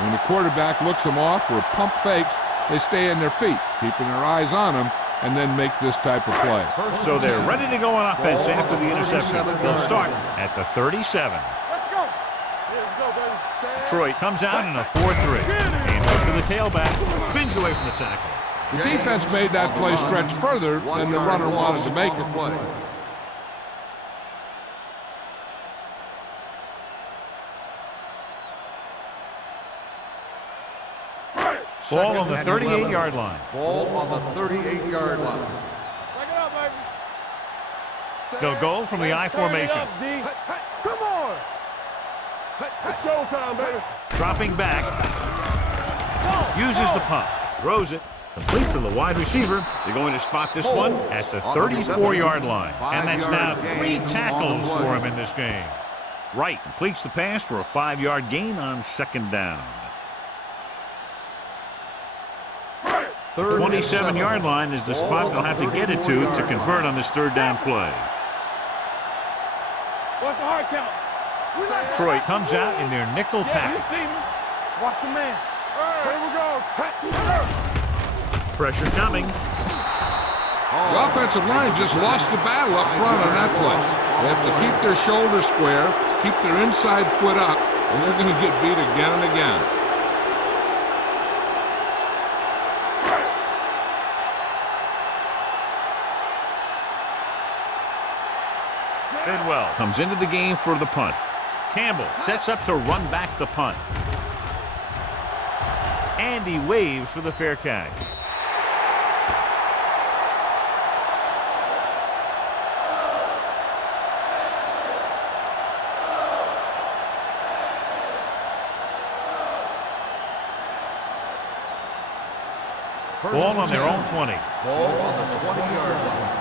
When the quarterback looks them off or pump fakes, they stay on their feet, keeping their eyes on them, and then make this type of play. So they're ready to go on offense after the interception. They'll start at the 37. Let's go. Let's go, baby. Detroit comes out in a 4-3. And up to the tailback. Spins away from the tackle. The defense made that play stretch further than the runner wanted to make it. Ball on the 38-yard line. Ball on the 38-yard line. Back it up, baby. They'll go from the I formation. Come on. It's showtime, baby. Dropping back. Uses the pump. Throws it. Complete to the wide receiver. They're going to spot this one at the 34-yard line. And that's now 3 tackles for him in this game. Wright completes the pass for a 5-yard gain on second down. 27-yard line is the spot they'll have to get it to convert on this third down play. What's the hard count? Detroit comes out in their nickel pack. You see me? Watch your man. Here we go. Pressure coming. The offensive line just lost the battle up front on that play. They have to keep their shoulders square, keep their inside foot up, and they're going to get beat again and again. Bidwell comes into the game for the punt. Campbell sets up to run back the punt. And he waves for the fair catch. Ball on their own 20. Ball on the 20-yard line.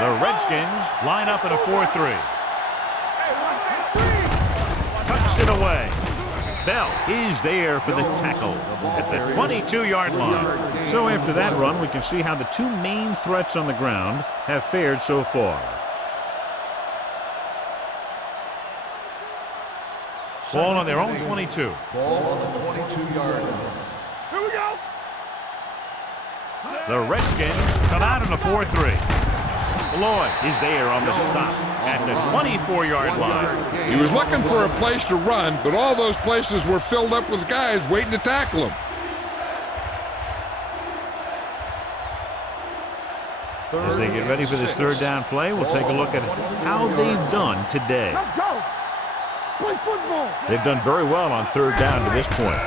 The Redskins line up in a 4-3. Tucks it away. Bell is there for the tackle at the 22-yard line. So after that run, we can see how the two main threats on the ground have fared so far. Ball on their own 22. Ball on the 22-yard line. Here we go. The Redskins come out in a 4-3. Lloyd is there on the stop at the 24-yard line. He was looking for a place to run, but all those places were filled up with guys waiting to tackle him. As they get ready for this third down play, we'll take a look at how they've done today. Let's go. Play football. They've done very well on third down to this point.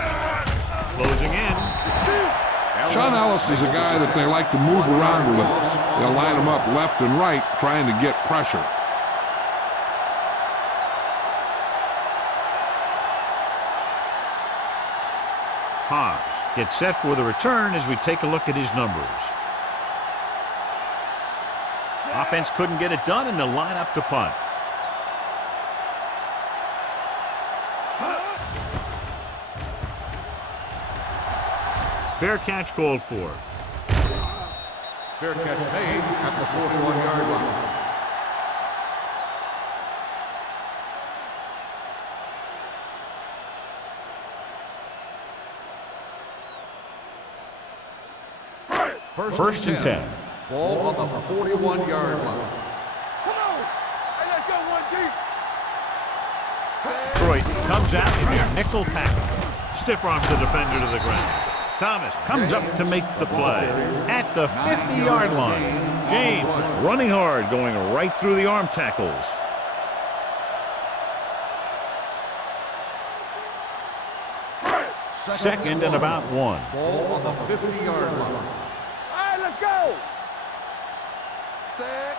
Closing in. Sean Ellis is a guy that they like to move around a little. They'll line him up left and right, trying to get pressure. Hobbs gets set for the return as we take a look at his numbers. Offense couldn't get it done, and they'll line up to punt. Fair catch called for. Fair catch made at the 41-yard line. First and 10. Ball on the 41-yard line. Come on. Hey, let's go one deep. Detroit comes out in their nickel package. Stiff arms the defender to the ground. Thomas comes up to make the play at the 50-yard line. James running hard, going right through the arm tackles. Second and about 1. Ball on the 50-yard line. All right, let's go. Set.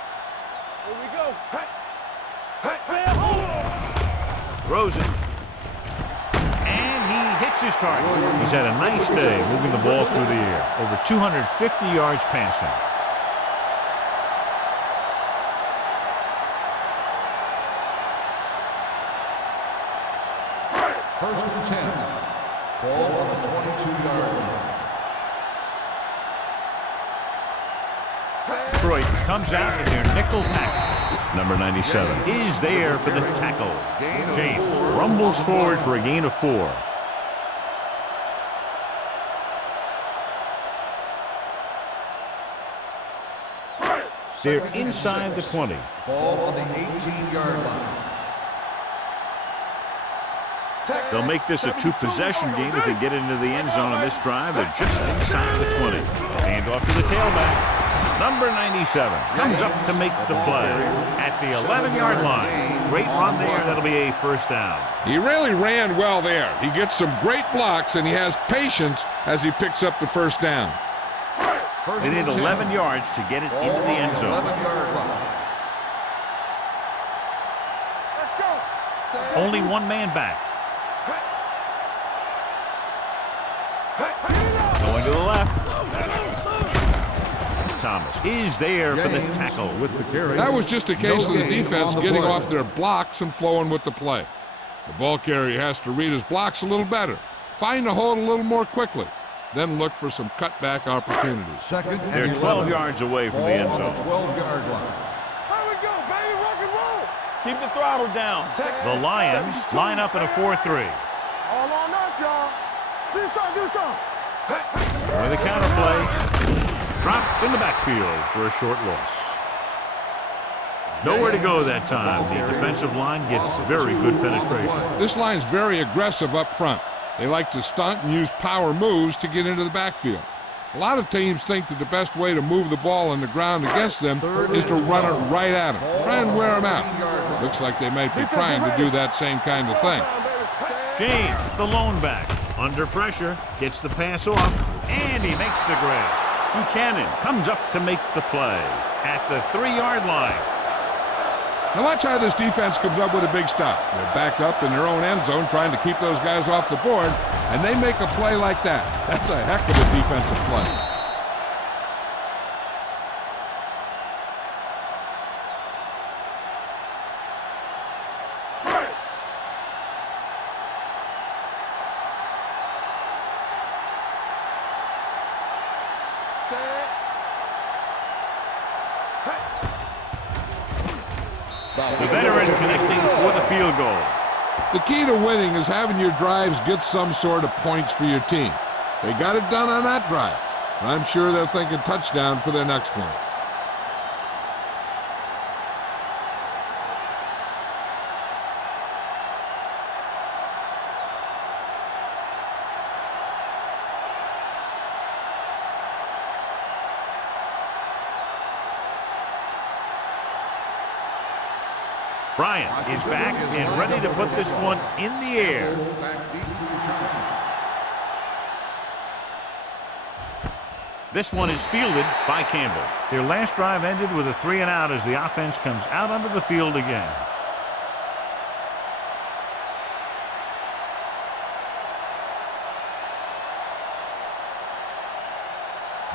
Here we go. Hey. Throws it. And he hits his target. He's had a nice day moving the ball through the air. Over 250 yards passing. First and 10. Ball on the 22-yard line. Detroit comes out in their nickel package. Number 97 is there for the tackle. James rumbles forward for a gain of 4. They're inside the 20. Ball on the 18-yard line. They'll make this a two-possession game if they get into the end zone on this drive. They're just inside the 20. Hand off to the tailback. Number 97 comes up to make the play at the 11-yard line. Great run there. That'll be a first down. He really ran well there. He gets some great blocks, and he has patience as he picks up the first down. They need 11 yards to get it into the end zone. 11-yard line. Let's go. Only one man back. Going to the left. Thomas is there for the tackle with the carry. That was just a case of the defense getting off their blocks and flowing with the play. The ball carrier has to read his blocks a little better, find the hole a little more quickly, then look for some cutback opportunities. Second and They're 12 yards away from the end zone. 12-yard line. Here we go, baby. Rock and roll. Keep the throttle down. The Lions line up in a 4-3. All on us, y'all. Do something. With the counter play, dropped in the backfield for a short loss. Nowhere to go that time. The defensive line gets very good penetration. This line's very aggressive up front. They like to stunt and use power moves to get into the backfield. A lot of teams think that the best way to move the ball on the ground against them is to run it right at them. Try and wear them out. Looks like they might be trying to do that same kind of thing. James, the lone back, under pressure, gets the pass off, and he makes the grab. Buchanan comes up to make the play at the 3-yard line. Now watch how this defense comes up with a big stop. They're backed up in their own end zone trying to keep those guys off the board, and they make a play like that. That's a heck of a defensive play. The veteran connecting for the field goal. The key to winning is having your drives get some sort of points for your team. They got it done on that drive, and I'm sure they're thinking touchdown for their next one. Bryant is back and ready to put this one in the air. This one is fielded by Campbell. Their last drive ended with a 3-and-out as the offense comes out onto the field again.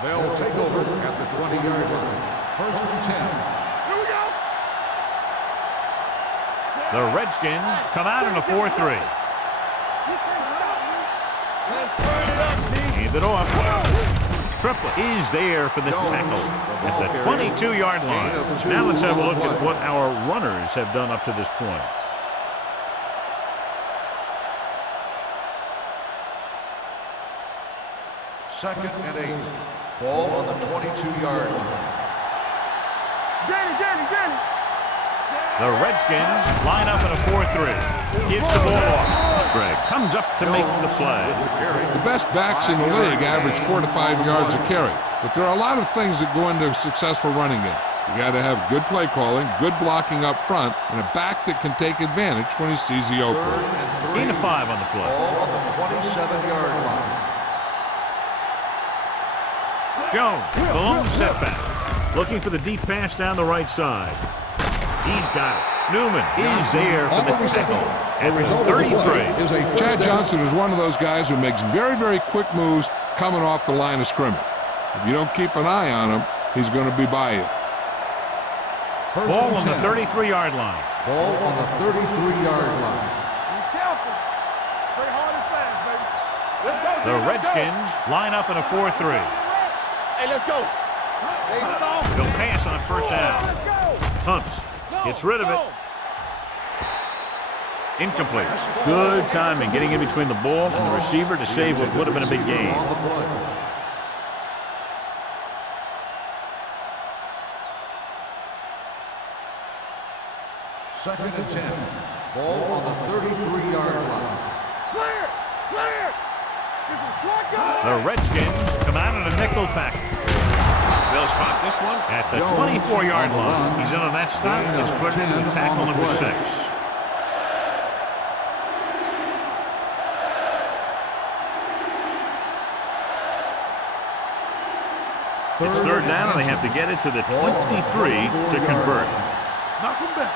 They'll take over at the 20-yard line. 1st and 10. The Redskins come out in a 4-3. Hand it off. Triplett is there for the tackle at the 22-yard line. Now let's have a look at what our runners have done up to this point. Second and 8. Ball on the 22-yard line. The Redskins line up in a 4-3. Gives the ball off. Greg comes up to make the play. The best backs in the league average 4 to 5 yards a carry. But there are a lot of things that go into a successful running game. You got to have good play calling, good blocking up front, and a back that can take advantage when he sees the opening. Gain of 5 on the play. Ball on the 27-yard line. Jones, the lone setback. Looking for the deep pass down the right side. He's got it. Newman is there for the tackle at the 33. Chad Johnson is one of those guys who makes very, very quick moves coming off the line of scrimmage. If you don't keep an eye on him, he's going to be by you. Ball on the 33-yard line. Ball on the 33-yard line. Be careful. Play hard and fast, baby. Let's go. The Redskins line up in a 4-3. Hey, let's go. They'll pass on 1st down. Humps. Gets rid of it. Incomplete. Good timing getting in between the ball and the receiver to save what would have been a big gain. Second and 10. Ball on the 33-yard line. Clear! Clear! The Redskins come out in a nickel package. They'll spot this one at the 24-yard line. He's in on that stop. It's credited to tackle number 6. It's 3rd down, and they have to get it to the 23 to convert. Knock him back.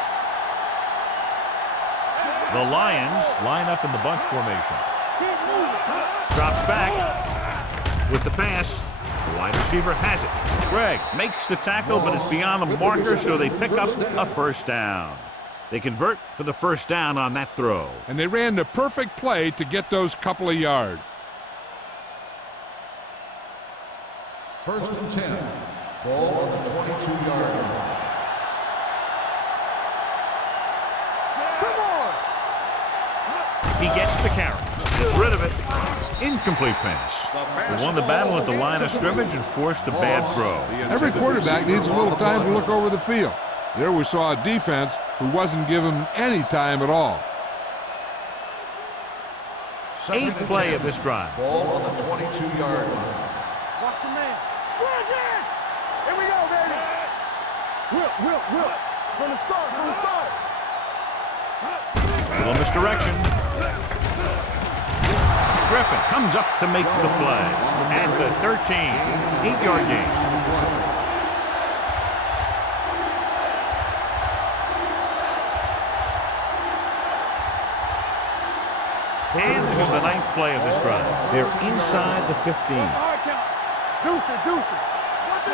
The Lions line up in the bunch formation. Drops back with the pass. The wide receiver has it. Greg makes the tackle, but it's beyond the marker, so they pick up a 1st down. They convert for the 1st down on that throw. And they ran the perfect play to get those couple of yards. 1st and 10. Ball on the 22-yard line. He gets the carry. Gets rid of it. Incomplete pass. They won the battle at the line of scrimmage and forced a bad throw. Every quarterback needs a little time to look over the field. There we saw a defense who wasn't given any time at all. 8th play of this drive. Ball on the 22-yard line. Watch your man. Here we go, baby. Will. From the start. A little misdirection. Griffin comes up to make the play. At the 13, 8-yard gain. And this is the 9th play of this drive. They're inside the 15. Deuce.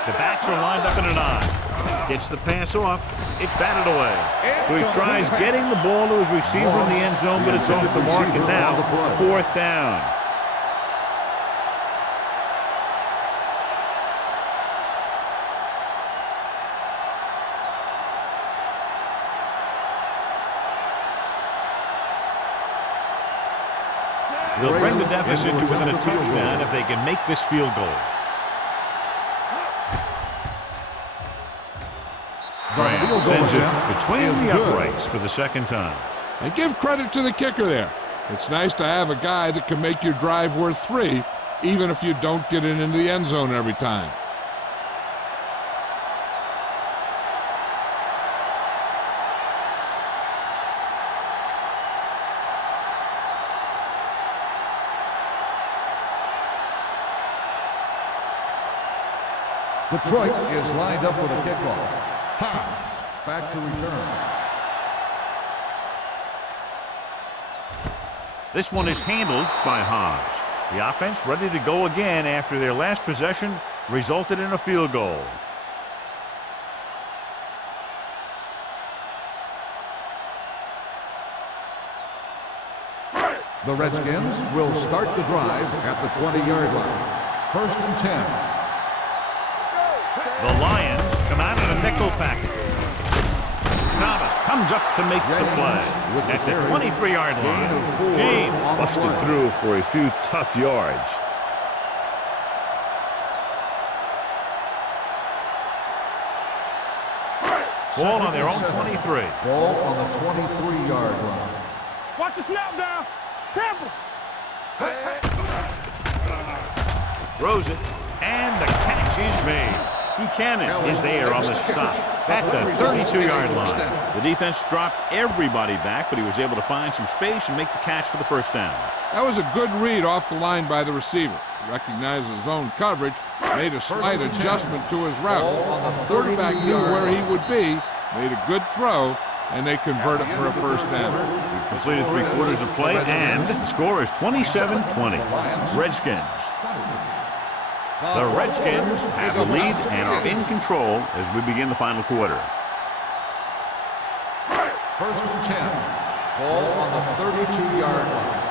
The backs are lined up in an I. Gets the pass off. It's batted away. So he tries getting the ball to his receiver in the end zone, but it's off the mark, and now 4th down. They'll bring the deficit to within a touchdown if they can make this field goal. Graham sends it between the uprights for the 2nd time. And give credit to the kicker there. It's nice to have a guy that can make your drive worth 3, even if you don't get it into the end zone every time. Detroit is lined up for the kickoff. Back to return. This one is handled by Hobbs. The offense ready to go again after their last possession resulted in a field goal. The Redskins will start the drive at the 20-yard line. 1st and 10. The Lions come out in a nickel package. Thomas comes up to make the play. At the 23-yard line, James busted through for a few tough yards. Ball on their own 23. Ball on the 23-yard line. Watch the snap down. Temple. Throws it, and the catch is made. Buchanan is there on the stop at the 32-yard line. The defense dropped everybody back, but he was able to find some space and make the catch for the 1st down. That was a good read off the line by the receiver. He recognized his zone coverage, made a slight adjustment to his route. The quarterback knew where he would be, made a good throw, and they converted for a 1st down. We've completed 3/4 of play, and the score is 27-20. Redskins. The Redskins have the lead and are in control as we begin the final quarter. 1st and 10. Ball on the 32-yard line.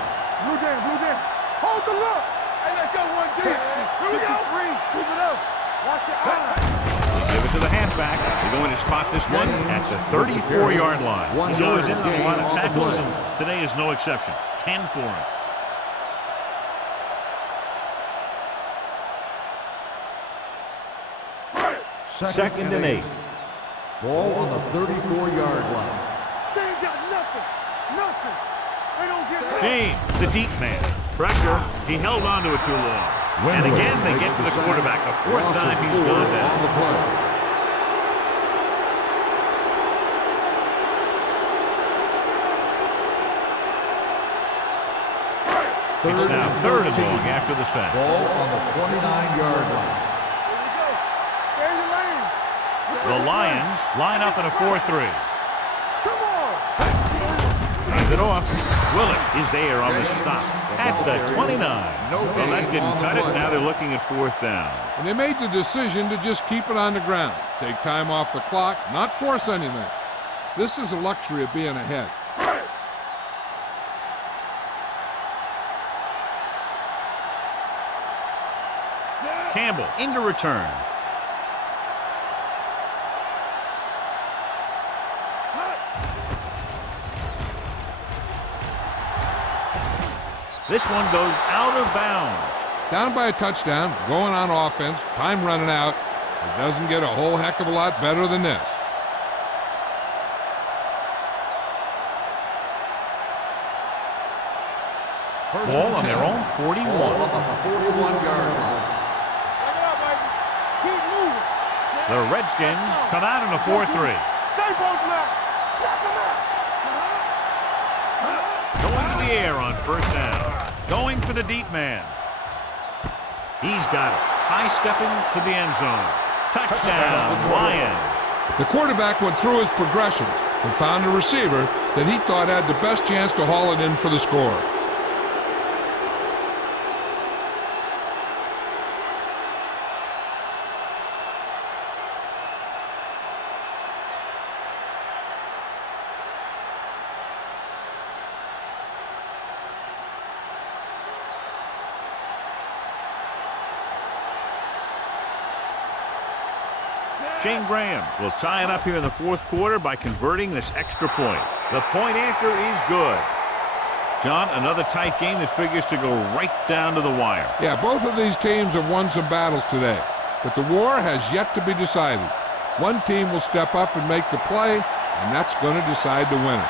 Blue down. Hold the look. Hey, let's go 1 deep. Here we go. 3. Keep it up. Watch your eyes. Give it to the halfback. They're going to spot this one at the 34-yard line. He's always in on a lot of tackles, and today is no exception. 10 for him. Second and 8. Ball on the 34-yard line. They ain't got nothing. They don't get James, the deep man. Pressure. He held on to it too long. And again, they get to the quarterback. The 4th time he's gone down. It's now 3rd and long after the sack. Ball on the 29-yard line. The Lions line up in a 4-3. Come on. Hands it off. Willett is there on the stop at the 29. Well, that didn't cut it. Now they're looking at 4th down. And they made the decision to just keep it on the ground. Take time off the clock, not force anything. This is a luxury of being ahead. Campbell into return. This one goes out of bounds. Down by a touchdown, going on offense, time running out. It doesn't get a whole heck of a lot better than this. Ball on their own 41. Ball on the 41-yard line. The Redskins come out in a 4-3. Stay both left. Knock him out. Going to the air on first down. Going for the deep man. He's got it. High stepping to the end zone. Touchdown, Lions. The quarterback went through his progressions and found a receiver that he thought had the best chance to haul it in for the score. Shane Graham will tie it up here in the fourth quarter by converting this extra point. The point after is good. John, another tight game that figures to go right down to the wire. Yeah, both of these teams have won some battles today, but the war has yet to be decided. One team will step up and make the play, and that's going to decide the winner.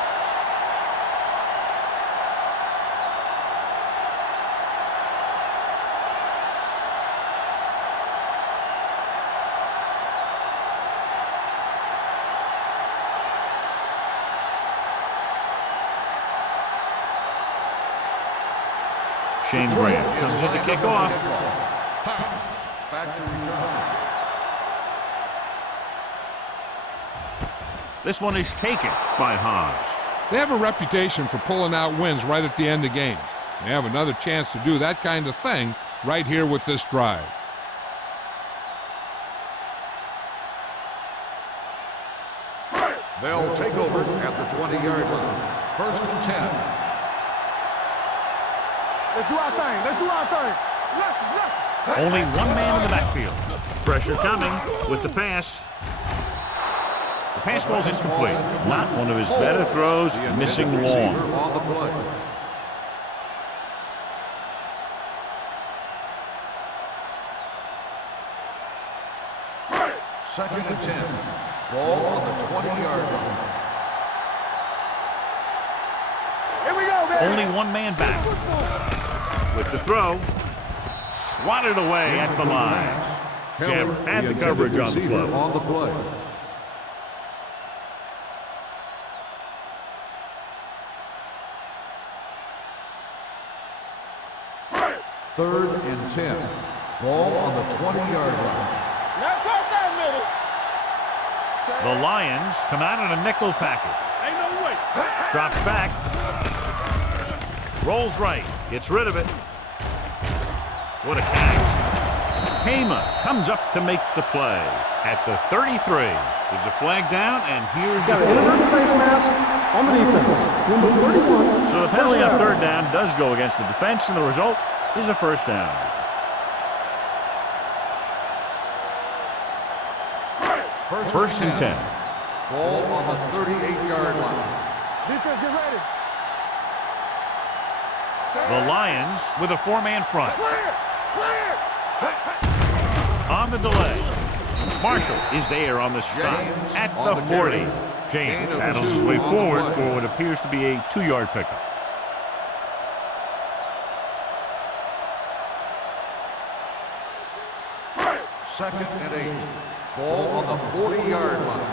Shane Graham comes in to kick off. Back to return. This one is taken by Hans. They have a reputation for pulling out wins right at the end of games. They have another chance to do that kind of thing right here with this drive. They'll take over at the 20-yard line. First and 10. Let's do our thing. Let's do our thing. Left. Only one man in the backfield. Pressure coming with the pass. The pass ball's incomplete. Not one of his better throws, missing long. On the play. Second and 10. Ball on the 20-yard line. Here we go, baby. Only one man back. With the throw, swatted away at the line. Jam had the coverage on the play. On the play. Third and 10. Ball on the 20-yard line. Now cross that middle. The Lions come out in a nickel package. Ain't no way. Drops back. Rolls right. Gets rid of it. What a catch. Hema comes up to make the play. At the 33. There's a flag down, and here's the Got an inadvertent face mask on the defense. Number 31. So the penalty first on down. third down does go against the defense, and the result is a first down. First and 10. Ball on the 38-yard line. Defense, get ready. The Lions with a four-man front. Clear. Clear. On the delay. Marshall is there on the stop James at on the the 40. carry. James Gain of battles his 2 way on the forward play. for what appears to be a 2-yard pickup. Second and 8. Ball on the 40-yard line.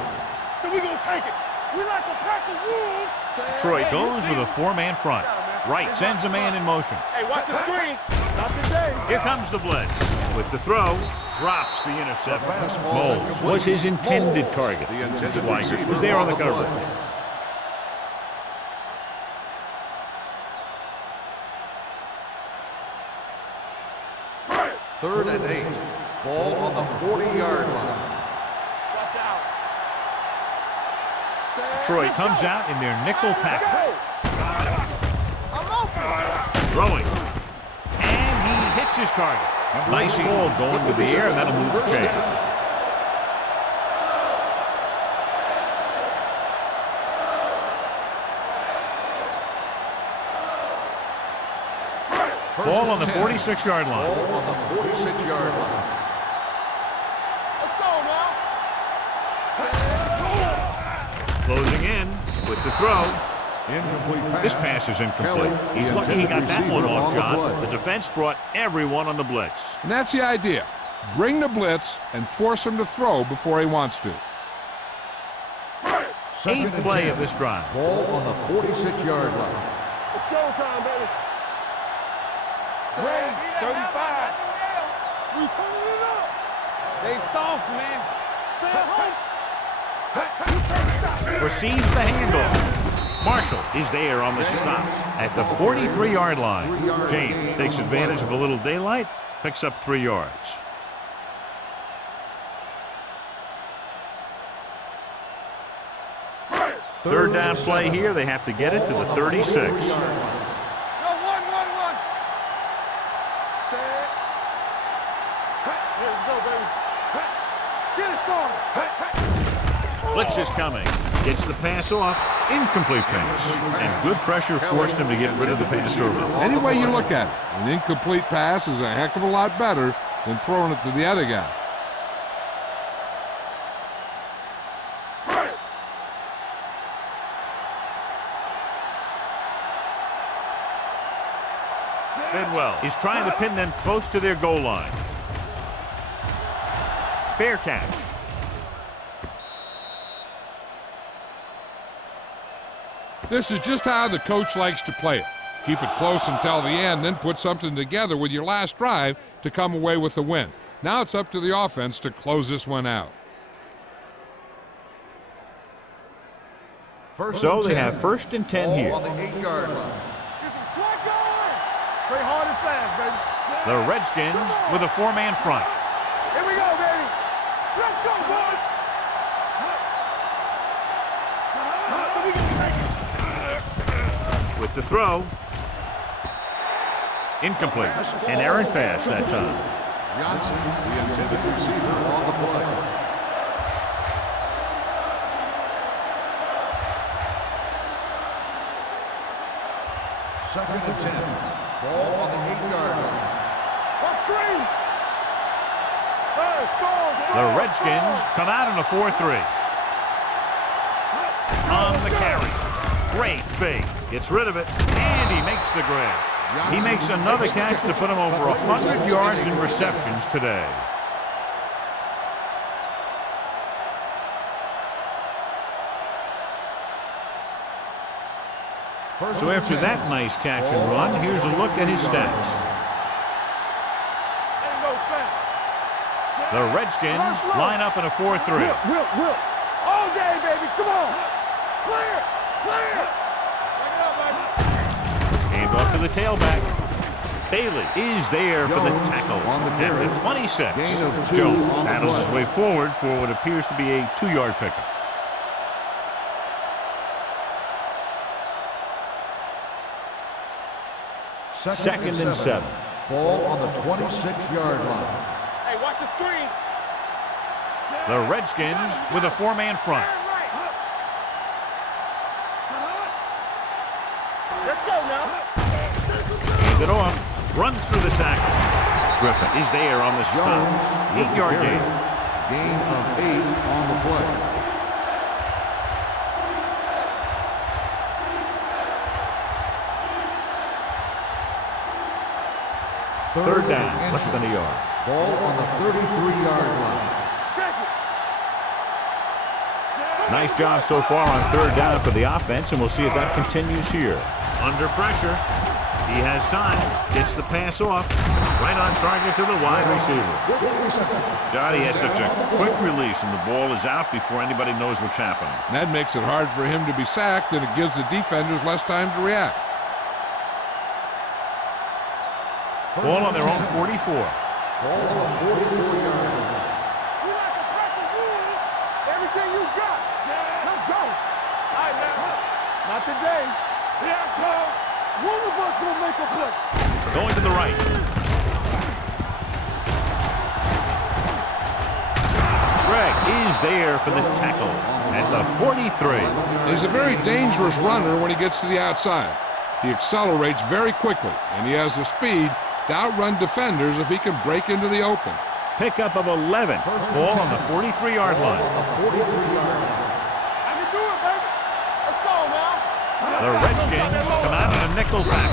So we gonna take it. We like a pack of wolves. Troy goes with a four-man front. Right sends a man in motion. Hey, watch the screen. Not today. Here comes the blitz. With the throw, drops the interception. fastball's Moles incomplete. was his intended target. The intended Schweiger receiver was there on the play. coverage. Third and 8. Ball on the 40-yard line. Watch out. Troy comes out in their nickel package. I'm open. Throwing. And he hits his target. Nice ball going to the air, and that'll move the chain. Ball on the 46-yard line. Ball on the 46-yard line. Let's go now. Closing in with the throw. Incomplete pass. This pass is incomplete. Kelly, He's the lucky he got intended that one receiver off, on the John. play. The defense brought everyone on the blitz. And that's the idea. bring the blitz, and force him to throw before he wants to. Second Eighth play 10. of this drive. Ball on the 46-yard line. It's showtime, baby. Ray, 35. We turning it up. They soft, man. Stay at home. Receives the handoff. Marshall is there on the stop at the 43-yard line. James takes advantage of a little daylight, picks up 3 yards. Third down play here. They have to get it to the 36. Go, 1, 1, 1. Set. Here we go, baby. Get it, Sean. Blitz is coming. Gets the pass off. Incomplete pass. And good pressure forced him to get rid of the pass early. Any way you look at it, an incomplete pass is a heck of a lot better than throwing it to the other guy. Bidwell is trying to pin them close to their goal line. Fair catch. This is just how the coach likes to play it. Keep it close until the end, then put something together with your last drive to come away with the win. Now it's up to the offense to close this one out. So they have 1st and 10 here. On the 8-yard line. Get some slack going. Play hard and fast, baby. The Redskins with a 4-man front. Here we go, baby. Let's go, boys. With the throw. Incomplete. An errant pass that time. Johnson, the intended receiver on the play. Second and 10. Ball on the 8-yard line. What screen? Hey, score. The Redskins come out in a 4-3. On the carry. Great fake. Gets rid of it, and he makes the grab. He makes another catch to put him over 100 yards in receptions today. So after that nice catch and run, here's a look at his stats. Ain't no foul. The Redskins line up in a 4-3. Will. All day, baby. Come on. Clear. Bring it up, baby. Hand off to the tailback. Bailey is there for the tackle at the 26. Jones handles his way forward for what appears to be a 2-yard pickup. Second and 7. Ball on the 26-yard line. Hey, watch the screen. The Redskins with a 4-man front. Let's go now. Hand it off. Runs through the tackle. Griffin is there on the stop. 8-yard gain. Gain of 8 on the play. Third down, less than a yard. Ball on the 33-yard line. Check it. Nice job so far on third down for the offense, and we'll see if that continues here. Under pressure. He has time. Gets the pass off. Right on target to the wide receiver. Johnny has such a quick release, and the ball is out before anybody knows what's happening. And that makes it hard for him to be sacked, and it gives the defenders less time to react. Ball on their own 44. Ball on the 44-yard line. We like to crack the rules. Everything you got. Let's go. All right, now. Not today. Here I come. One of us will make a play. Going to the right. Greg is there for the tackle at the 43. He's a very dangerous runner when he gets to the outside. He accelerates very quickly, and he has the speed to outrun defenders if he can break into the open. Pickup of 11. Ball on the 43-yard line. I can do it, baby. Let's go now. The Redskins come out in a nickel back.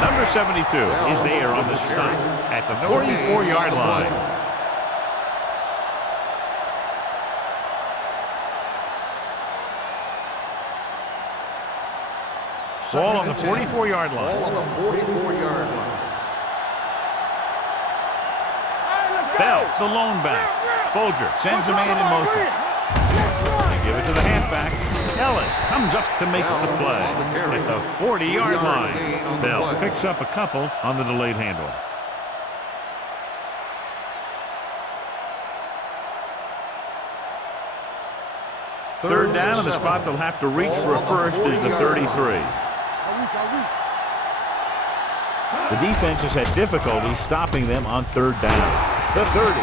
Number 72 is there on the stop at the 44-yard line. Ball on the 44-yard line. Ball on the 44-yard line. Bell, the lone back. Bolger sends a man in motion. They give it to the halfback. Ellis comes up to make the play at the 40-yard line. Bell picks up a couple on the delayed handoff. Third down, and the spot they'll have to reach for a first is the 33. The defense has had difficulty stopping them on third down. The 30.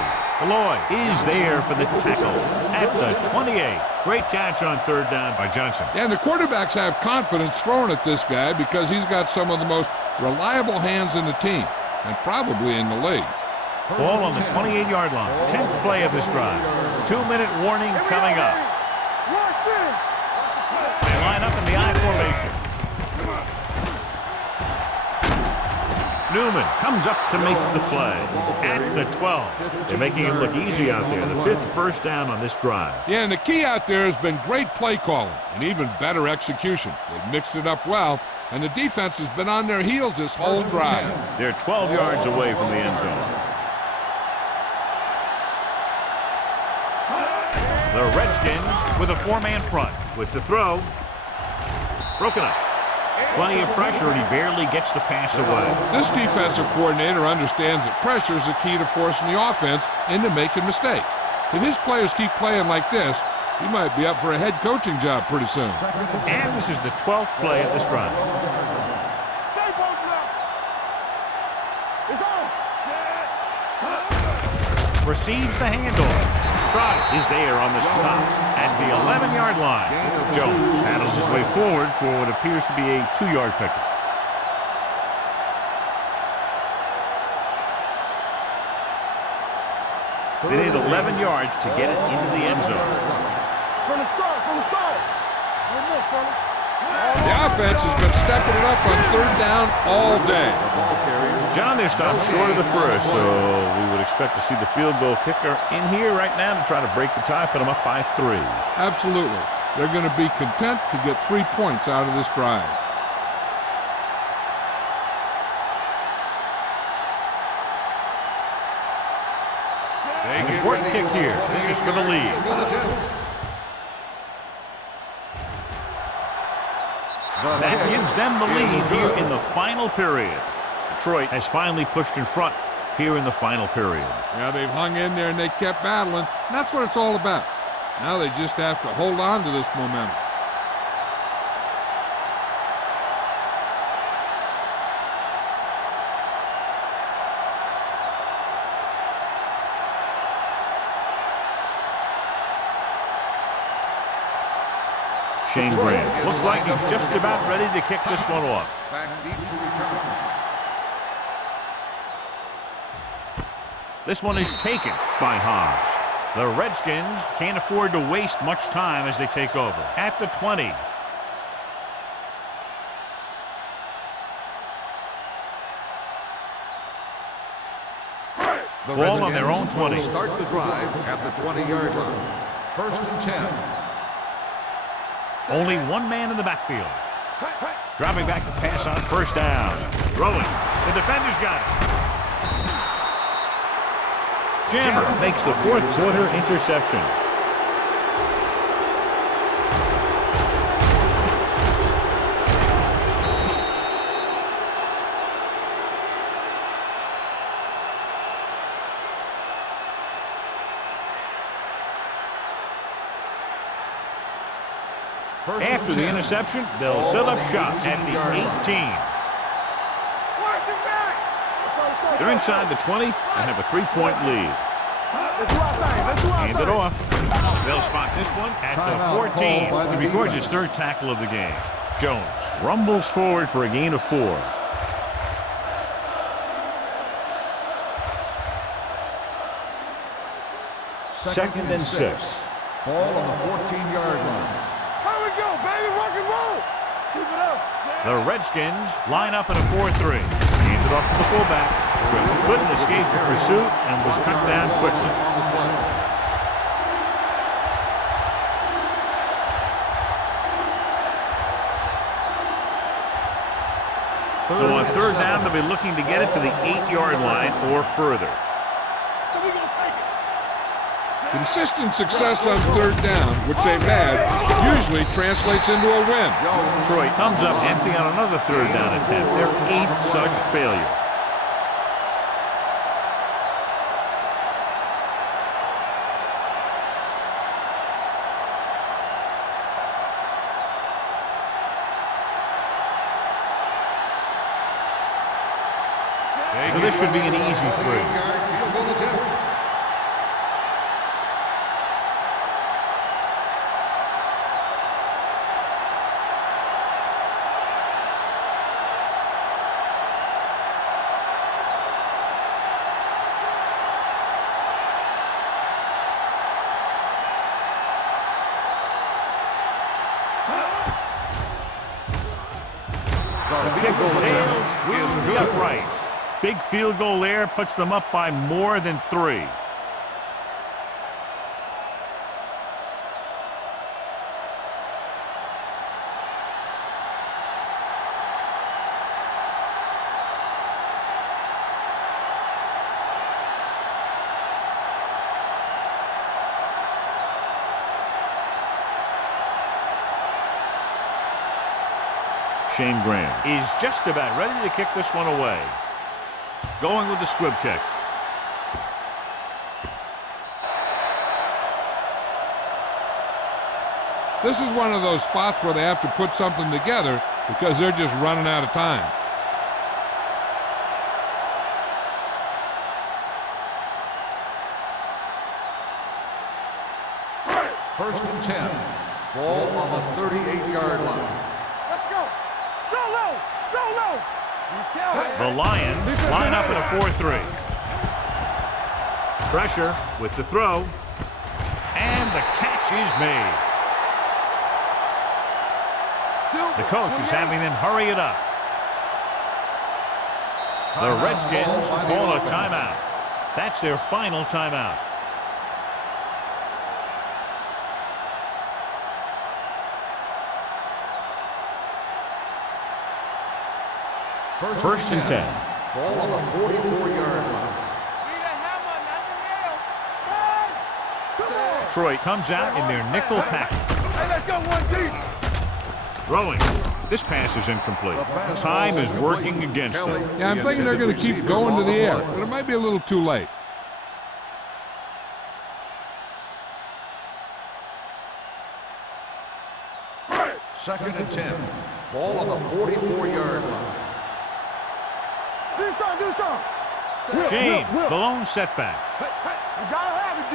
Lloyd is there for the tackle at the 28. Great catch on third down by Johnson. And the quarterbacks have confidence throwing at this guy because he's got some of the most reliable hands in the team and probably in the league. Ball on the 28-yard line. 10th play of this drive. 2-minute warning coming up. They line up in the I formation. Newman comes up to make the play at the 12. They're making it look easy out there. The 5th first down on this drive. Yeah, and the key out there has been great play calling and even better execution. They've mixed it up well, and the defense has been on their heels this whole drive. They're 12 yards away from the end zone. The Redskins with a 4-man front with the throw. Broken up. Plenty of pressure, and he barely gets the pass away. This defensive coordinator understands that pressure is the key to forcing the offense into making mistakes. If his players keep playing like this, he might be up for a head coaching job pretty soon. And this is the 12th play of this drive. Receives the handoff. Trotter is there on the stop at the 11-yard line. Jones handles his way forward for what appears to be a 2-yard pickup. They need 11 yards to get it into the end zone. From the start. The offense has been stepping it up on third down all day. John, they're stopped short of the first, so we would expect to see the field goal kicker in here right now to try to break the tie, put them up by 3. Absolutely. They're going to be content to get 3 points out of this drive. Important kick here. This is for the lead. That gives them the lead here in the final period. Detroit has finally pushed in front here in the final period. Yeah, they've hung in there and they kept battling. And that's what it's all about. Now they just have to hold on to this momentum. Shane Graham looks like he's just about ready to kick this one off. Back deep to return. This one is taken by Hobbs. The Redskins can't afford to waste much time as they take over. At the 20. The Ball on their own Redskins will 20. Start the drive at the 20-yard line. 1st and 10. Only one man in the backfield. Dropping back to pass on first down. Throwing. The defender's got it. Jammer makes the 4th quarter interception. After the interception, they'll set up shop at the 18. They're inside the 20 and have a 3-point lead. Hand it off. They'll spot this one at the 14. He records his 3rd tackle of the game. Jones rumbles forward for a gain of 4. Second and 6. Ball on the 14-yard line. Here we go, baby. Rock and roll. Keep it up. The Redskins line up in a 4-3. Hand it off to the fullback. Griffin couldn't escape the pursuit and was cut down quickly. So on third down, they'll be looking to get it to the 8-yard line or further. Consistent success on third down, which they've had, usually translates into a win. Detroit comes up empty on another third down attempt. Their 8th such failure. So this should be an easy 3. Kick sails through the uprights. Big field goal there puts them up by more than 3. Shane Graham is just about ready to kick this one away. Going with the squib kick. This is one of those spots where they have to put something together because they're just running out of time. First and 10. Ball on the 38-yard line. Let's go. So low. So low. The Lions line up in a 4-3. Pressure with the throw. And the catch is made. The coach is having them hurry it up. The Redskins call a timeout. That's their final timeout. First and 10. Ball on the 44-yard line. Detroit comes out in their nickel package. Hey, let's go one deep. Throwing. This pass is incomplete. Time is working against them. Yeah, I'm thinking they're going to keep going to the air, but it might be a little too late. Second and 10. Ball on the 44-yard line. Do something. James, the lone setback. You gotta have it,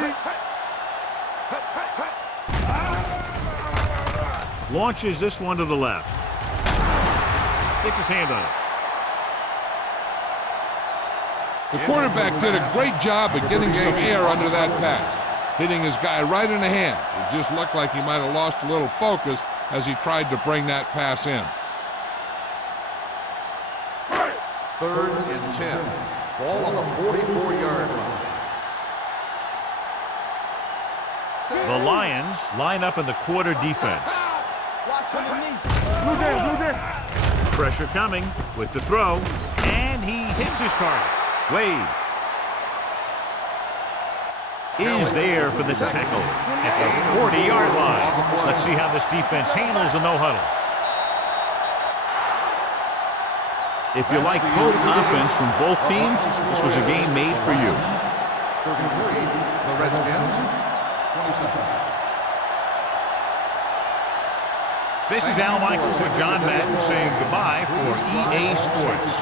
D. Launches this one to the left. Gets his hand on it. The quarterback did a great job of getting some air under that pass, hitting his guy right in the hand. It just looked like he might have lost a little focus as he tried to bring that pass in. Third and 10. Ball on the 44-yard line. The Lions line up in the quarter defense. Blue down. Pressure coming with the throw, and he hits his target. Wade is there for the tackle at the 40-yard line. Let's see how this defense handles the no-huddle. If you like potent offense from both teams, this was a game made for you. 33, the Redskins. 27. This is Al Michaels with John Madden saying goodbye for EA Sports.